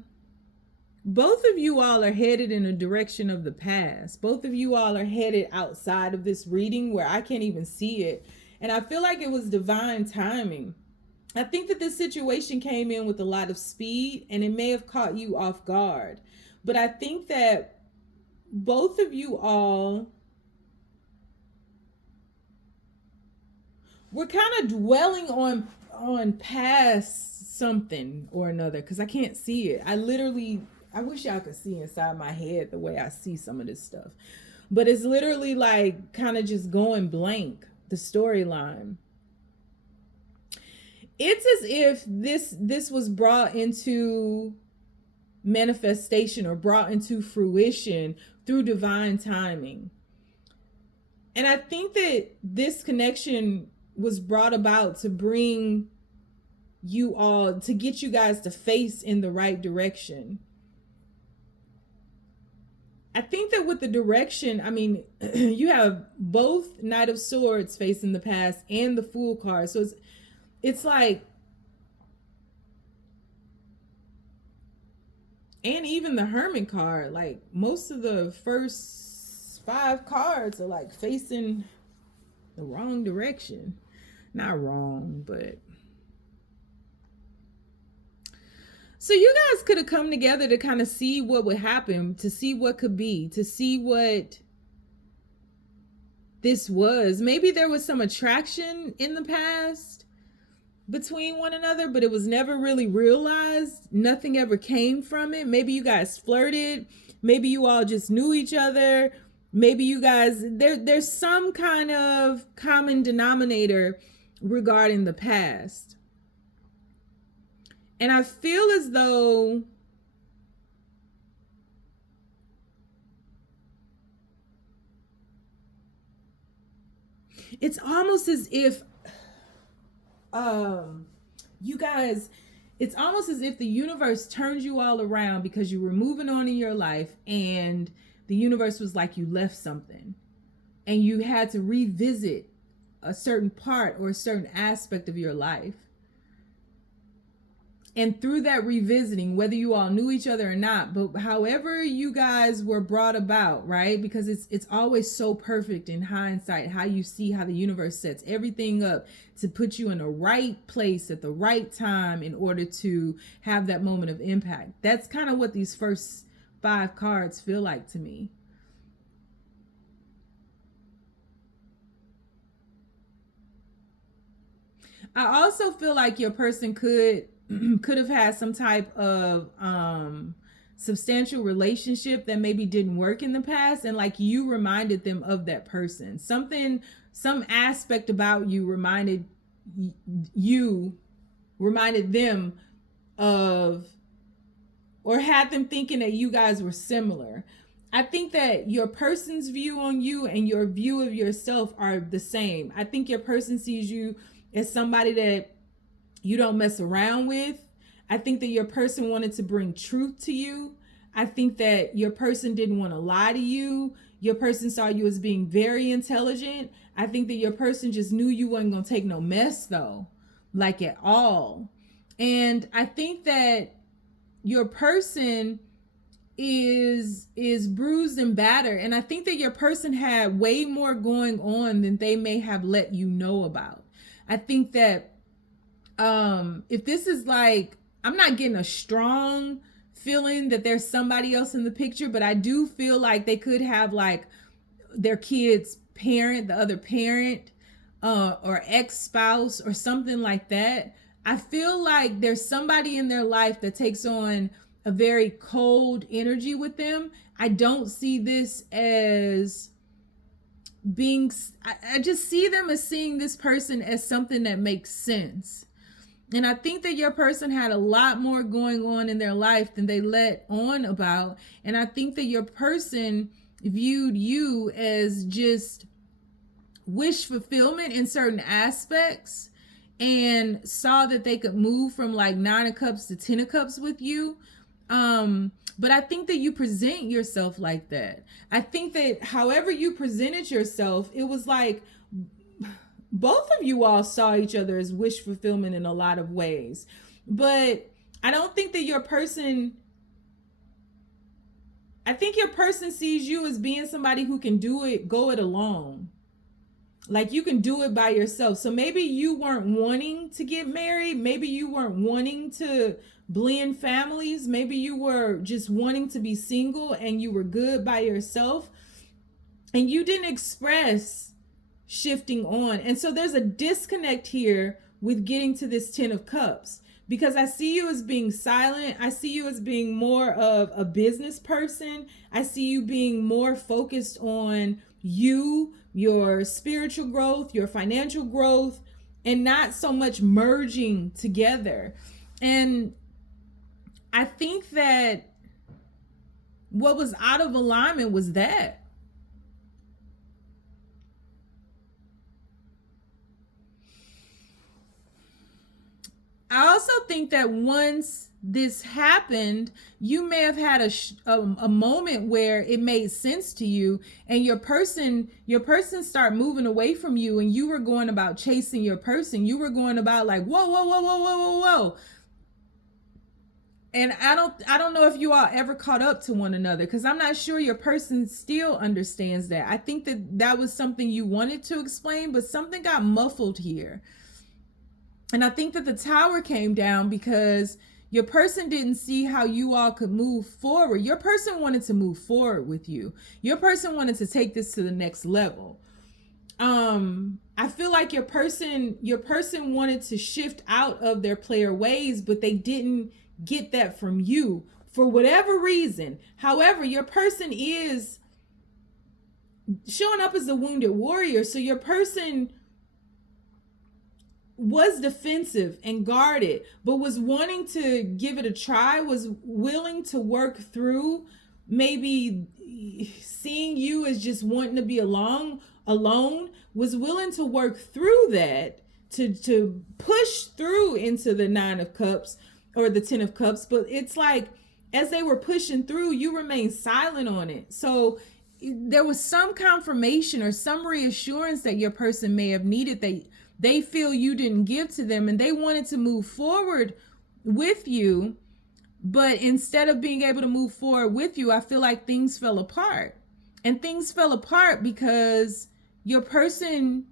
both of you all are headed in a direction of the past. Both of you all are headed outside of this reading where I can't even see it. And I feel like it was divine timing. I think that this situation came in with a lot of speed and it may have caught you off guard. But I think that both of you all were kind of dwelling on past something or another, because I can't see it. I wish y'all could see inside my head the way I see some of this stuff. But it's literally like kind of just going blank, the storyline. It's as if this was brought into manifestation or brought into fruition through divine timing. And I think that this connection was brought about to bring you all, to get you guys to face in the right direction. I think that with the direction, I mean, you have both Knight of Swords facing the past and the Fool card. So it's like, and even the Hermit card, like most of the first 5 cards are like facing the wrong direction. Not wrong, but so you guys could have come together to kind of see what would happen, to see what could be, to see what this was. Maybe there was some attraction in the past between one another, but it was never really realized. Nothing ever came from it. Maybe you guys flirted. Maybe you all just knew each other. Maybe you guys, there's some kind of common denominator regarding the past. And I feel as though it's almost as if you guys, it's almost as if the universe turned you all around because you were moving on in your life, and the universe was like, you left something and you had to revisit a certain part or a certain aspect of your life. And through that revisiting, whether you all knew each other or not, but however you guys were brought about, right? Because it's always so perfect in hindsight, how you see how the universe sets everything up to put you in the right place at the right time in order to have that moment of impact. That's kind of what these first 5 cards feel like to me. I also feel like your person could have had some type of substantial relationship that maybe didn't work in the past, and like you reminded them of that person. Some aspect about you reminded them of, or had them thinking that you guys were similar. I think that your person's view on you and your view of yourself are the same. I think your person sees you as somebody that you don't mess around with. I think that your person wanted to bring truth to you. I think that your person didn't want to lie to you. Your person saw you as being very intelligent. I think that your person just knew you wasn't going to take no mess though, like at all. And I think that your person is bruised and battered, and I think that your person had way more going on than they may have let you know about. I think that if this is like, I'm not getting a strong feeling that there's somebody else in the picture, but I do feel like they could have like their kid's parent, the other parent, or ex-spouse or something like that. I feel like there's somebody in their life that takes on a very cold energy with them. I don't see this as being, I just see them as seeing this person as something that makes sense. And I think that your person had a lot more going on in their life than they let on about. And I think that your person viewed you as just wish fulfillment in certain aspects, and saw that they could move from like 9 of cups to 10 of cups with you. But I think that you present yourself like that. I think that however you presented yourself, it was like both of you all saw each other as wish fulfillment in a lot of ways. But I don't think that your person, I think your person sees you as being somebody who can do it, go it alone. Like you can do it by yourself. So maybe you weren't wanting to get married. Maybe you weren't wanting to blend families. Maybe you were just wanting to be single and you were good by yourself. And you didn't express shifting on. And so there's a disconnect here with getting to this 10 of cups, because I see you as being silent. I see you as being more of a business person. I see you being more focused on you, your spiritual growth, your financial growth, and not so much merging together. And I think that what was out of alignment was that. I also think that once this happened, you may have had a moment where it made sense to you, and your person start moving away from you, and you were going about chasing your person. You were going about like, whoa, whoa, whoa, whoa, whoa, whoa, whoa. And I don't know if you all ever caught up to one another, because I'm not sure your person still understands that. I think that was something you wanted to explain, but something got muffled here. And I think that the tower came down because your person didn't see how you all could move forward. Your person wanted to move forward with you. Your person wanted to take this to the next level. I feel like your person wanted to shift out of their player ways, but they didn't get that from you for whatever reason. However, your person is showing up as a wounded warrior. So your person was defensive and guarded, but was wanting to give it a try, was willing to work through maybe seeing you as just wanting to be alone, was willing to work through that to push through into the 9 of cups or the 10 of cups. But it's like, as they were pushing through, you remained silent on it. So there was some confirmation or some reassurance that your person may have needed that they feel you didn't give to them, and they wanted to move forward with you. But instead of being able to move forward with you, I feel like things fell apart. And things fell apart because your person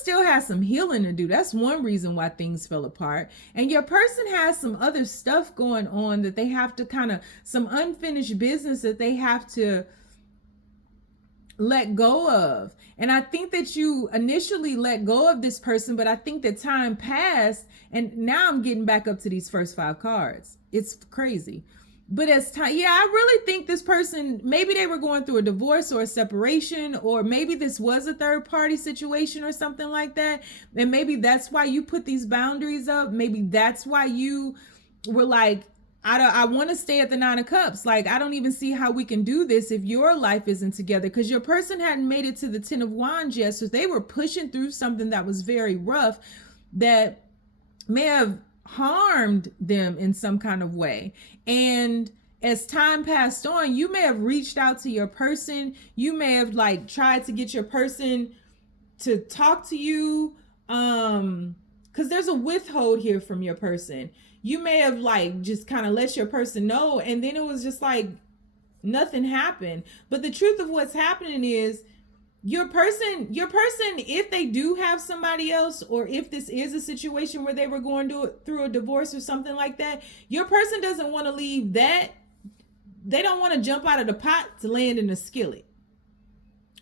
still has some healing to do. That's one reason why things fell apart. And your person has some other stuff going on that they have to some unfinished business that they have to let go of. And I think that you initially let go of this person, but I think that time passed, and now I'm getting back up to these first 5 cards. It's crazy. But as time, yeah, I really think this person, maybe they were going through a divorce or a separation, or maybe this was a third party situation or something like that. And maybe that's why you put these boundaries up. Maybe that's why you were like, I want to stay at the Nine of Cups. Like, I don't even see how we can do this if your life isn't together, because your person hadn't made it to the Ten of Wands yet. So they were pushing through something that was very rough that may have harmed them in some kind of way. And as time passed on, you may have reached out to your person. You may have like tried to get your person to talk to you, because there's a withhold here from your person. You may have like just kind of let your person know, and then it was just like nothing happened. But the truth of what's happening is your person, if they do have somebody else, or if this is a situation where they were going through a divorce or something like that, your person doesn't want to leave that. They don't want to jump out of the pot to land in the skillet.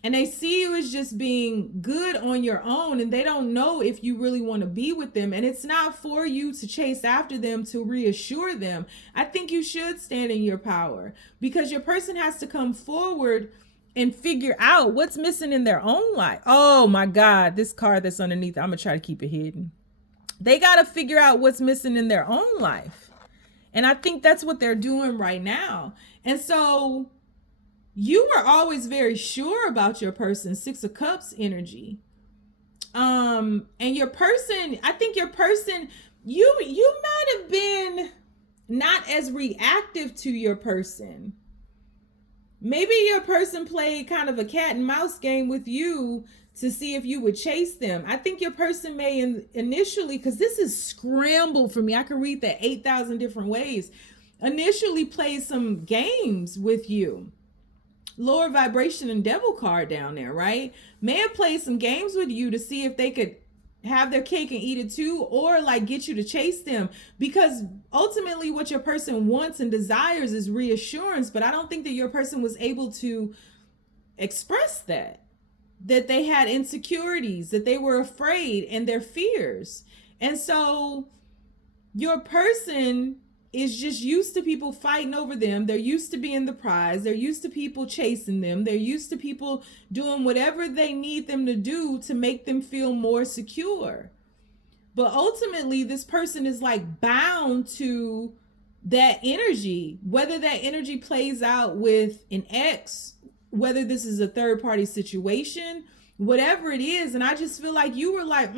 And they see you as just being good on your own, and they don't know if you really want to be with them. And it's not for you to chase after them to reassure them. I think you should stand in your power, because your person has to come forward and figure out what's missing in their own life. Oh my God, this card that's underneath, I'm gonna try to keep it hidden. They got to figure out what's missing in their own life. And I think that's what they're doing right now. And so you were always very sure about your person, Six of Cups energy. And your person, I think your person, you might have been not as reactive to your person. Maybe your person played kind of a cat and mouse game with you to see if you would chase them. I think your person may initially, because this is scrambled for me, I can read that 8,000 different ways, initially play some games with you. Lower vibration and devil card down there, right? May have played some games with you to see if they could have their cake and eat it too, or like get you to chase them, because ultimately what your person wants and desires is reassurance. But I don't think that your person was able to express that they had insecurities, that they were afraid, and their fears. And so your person is just used to people fighting over them. They're used to being the prize. They're used to people chasing them. They're used to people doing whatever they need them to do to make them feel more secure. But ultimately, this person is like bound to that energy, whether that energy plays out with an ex, whether this is a third party situation, whatever it is. And I just feel like you were like,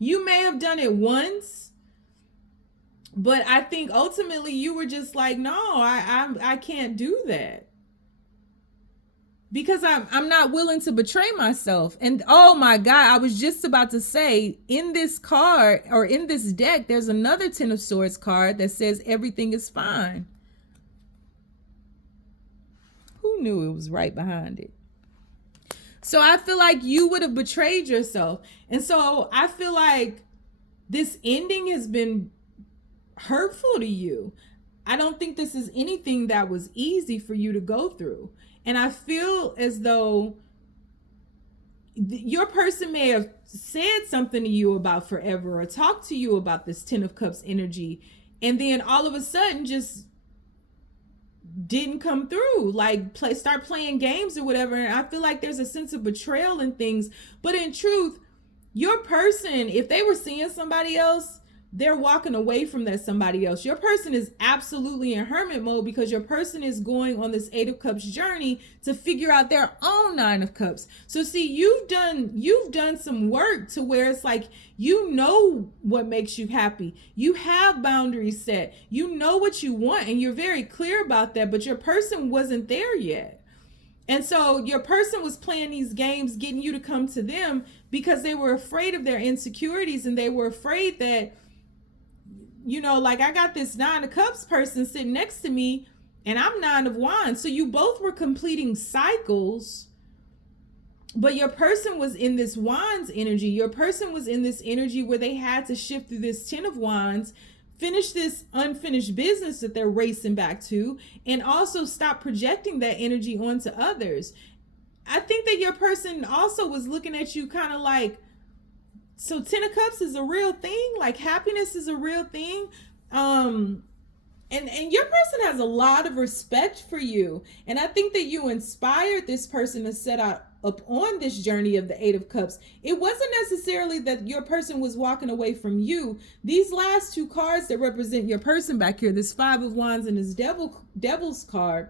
You may have done it once, but I think ultimately you were just like, no, I can't do that, because I'm not willing to betray myself. And oh my God, I was just about to say, in this card, or in this deck, there's another Ten of Swords card that says everything is fine. Who knew it was right behind it? So I feel like you would have betrayed yourself. And so I feel like this ending has been hurtful to you. I don't think this is anything that was easy for you to go through. And I feel as though your person may have said something to you about forever, or talked to you about this Ten of Cups energy, and then all of a sudden just didn't come through, like start playing games or whatever. And I feel like there's a sense of betrayal in things. But in truth, your person, if they were seeing somebody else, they're walking away from that somebody else. Your person is absolutely in hermit mode, because your person is going on this Eight of Cups journey to figure out their own Nine of Cups. So see, you've done some work to where it's like, you know what makes you happy. You have boundaries set. You know what you want, and you're very clear about that, but your person wasn't there yet. And so your person was playing these games, getting you to come to them, because they were afraid of their insecurities, and they were afraid that, you know, like, I got this Nine of Cups person sitting next to me, and I'm Nine of Wands. So you both were completing cycles, but your person was in this Wands energy. Your person was in this energy where they had to shift through this Ten of Wands, finish this unfinished business that they're racing back to, and also stop projecting that energy onto others. I think that your person also was looking at you kind of like, so Ten of Cups is a real thing? Like, happiness is a real thing? And your person has a lot of respect for you. And I think that you inspired this person to set out up on this journey of the Eight of Cups. It wasn't necessarily that your person was walking away from you. These last two cards that represent your person back here, this Five of Wands and this Devil's card,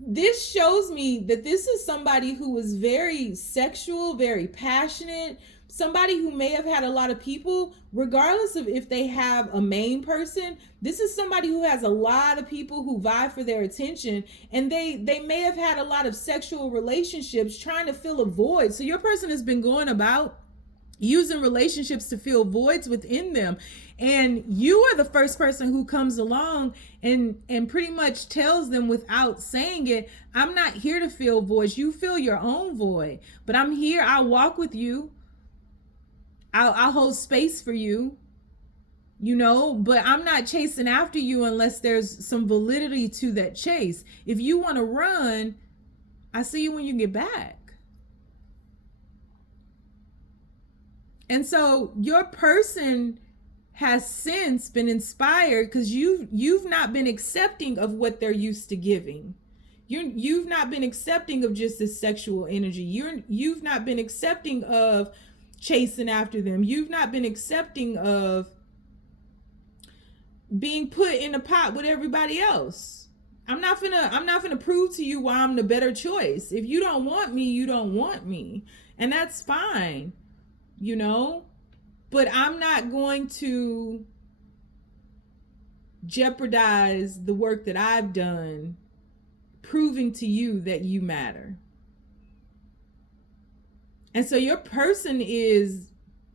this shows me that this is somebody who was very sexual, very passionate, somebody who may have had a lot of people, regardless of if they have a main person. This is somebody who has a lot of people who vie for their attention, and they may have had a lot of sexual relationships trying to fill a void. So your person has been going about using relationships to fill voids within them, and you are the first person who comes along and pretty much tells them without saying it, I'm not here to fill voids. You fill your own void, but I'm here. I'll walk with you. I'll hold space for you, you know, but I'm not chasing after you unless there's some validity to that chase. If you want to run, I see you when you get back. And so your person has since been inspired because you've not been accepting of what they're used to giving. You've not been accepting of just this sexual energy. You've not been accepting of chasing after them. You've not been accepting of being put in a pot with everybody else. I'm not gonna prove to you why I'm the better choice. If you don't want me, you don't want me. And that's fine, you know, but I'm not going to jeopardize the work that I've done proving to you that you matter. And so your person is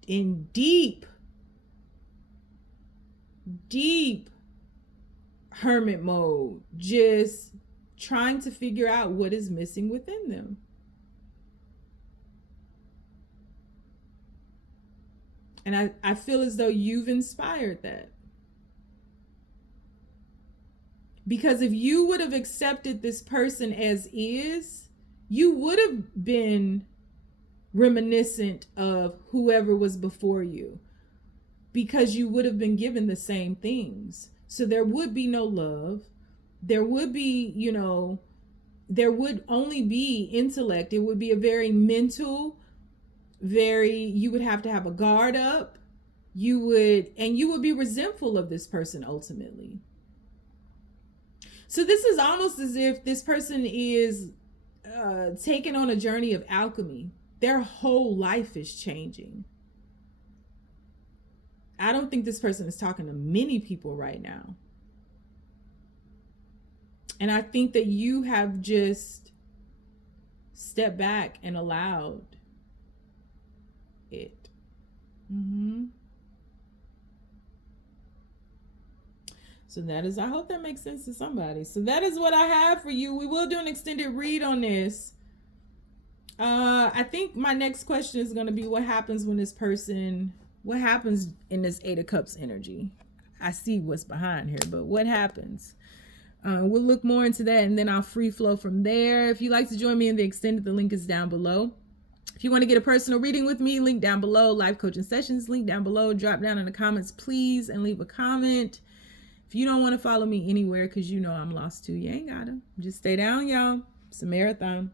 in deep hermit mode, just trying to figure out what is missing within them. And I feel as though you've inspired that. Because if you would have accepted this person as is, you would have been reminiscent of whoever was before you, because you would have been given the same things. So there would be no love. There would be, you know, there would only be intellect. It would be a very mental, you would have to have a guard up. You would be resentful of this person ultimately. So this is almost as if this person is taking on a journey of alchemy. Their whole life is changing. I don't think this person is talking to many people right now. And I think that you have just stepped back and allowed it. So that is, I hope that makes sense to somebody. So that is what I have for you. We will do an extended read on this. I think my next question is going to be what happens in this Eight of Cups energy. I see what's behind here, but what happens? We'll look more into that, and then I'll free flow from there. If you'd like to join me in the extended, the link is down below. If you want to get a personal reading with me, link down below. Live coaching sessions, link down below. Drop down in the comments, please, and leave a comment. If you don't want to follow me anywhere because you know I'm lost too, you ain't gotta. Just stay down, y'all. It's a marathon.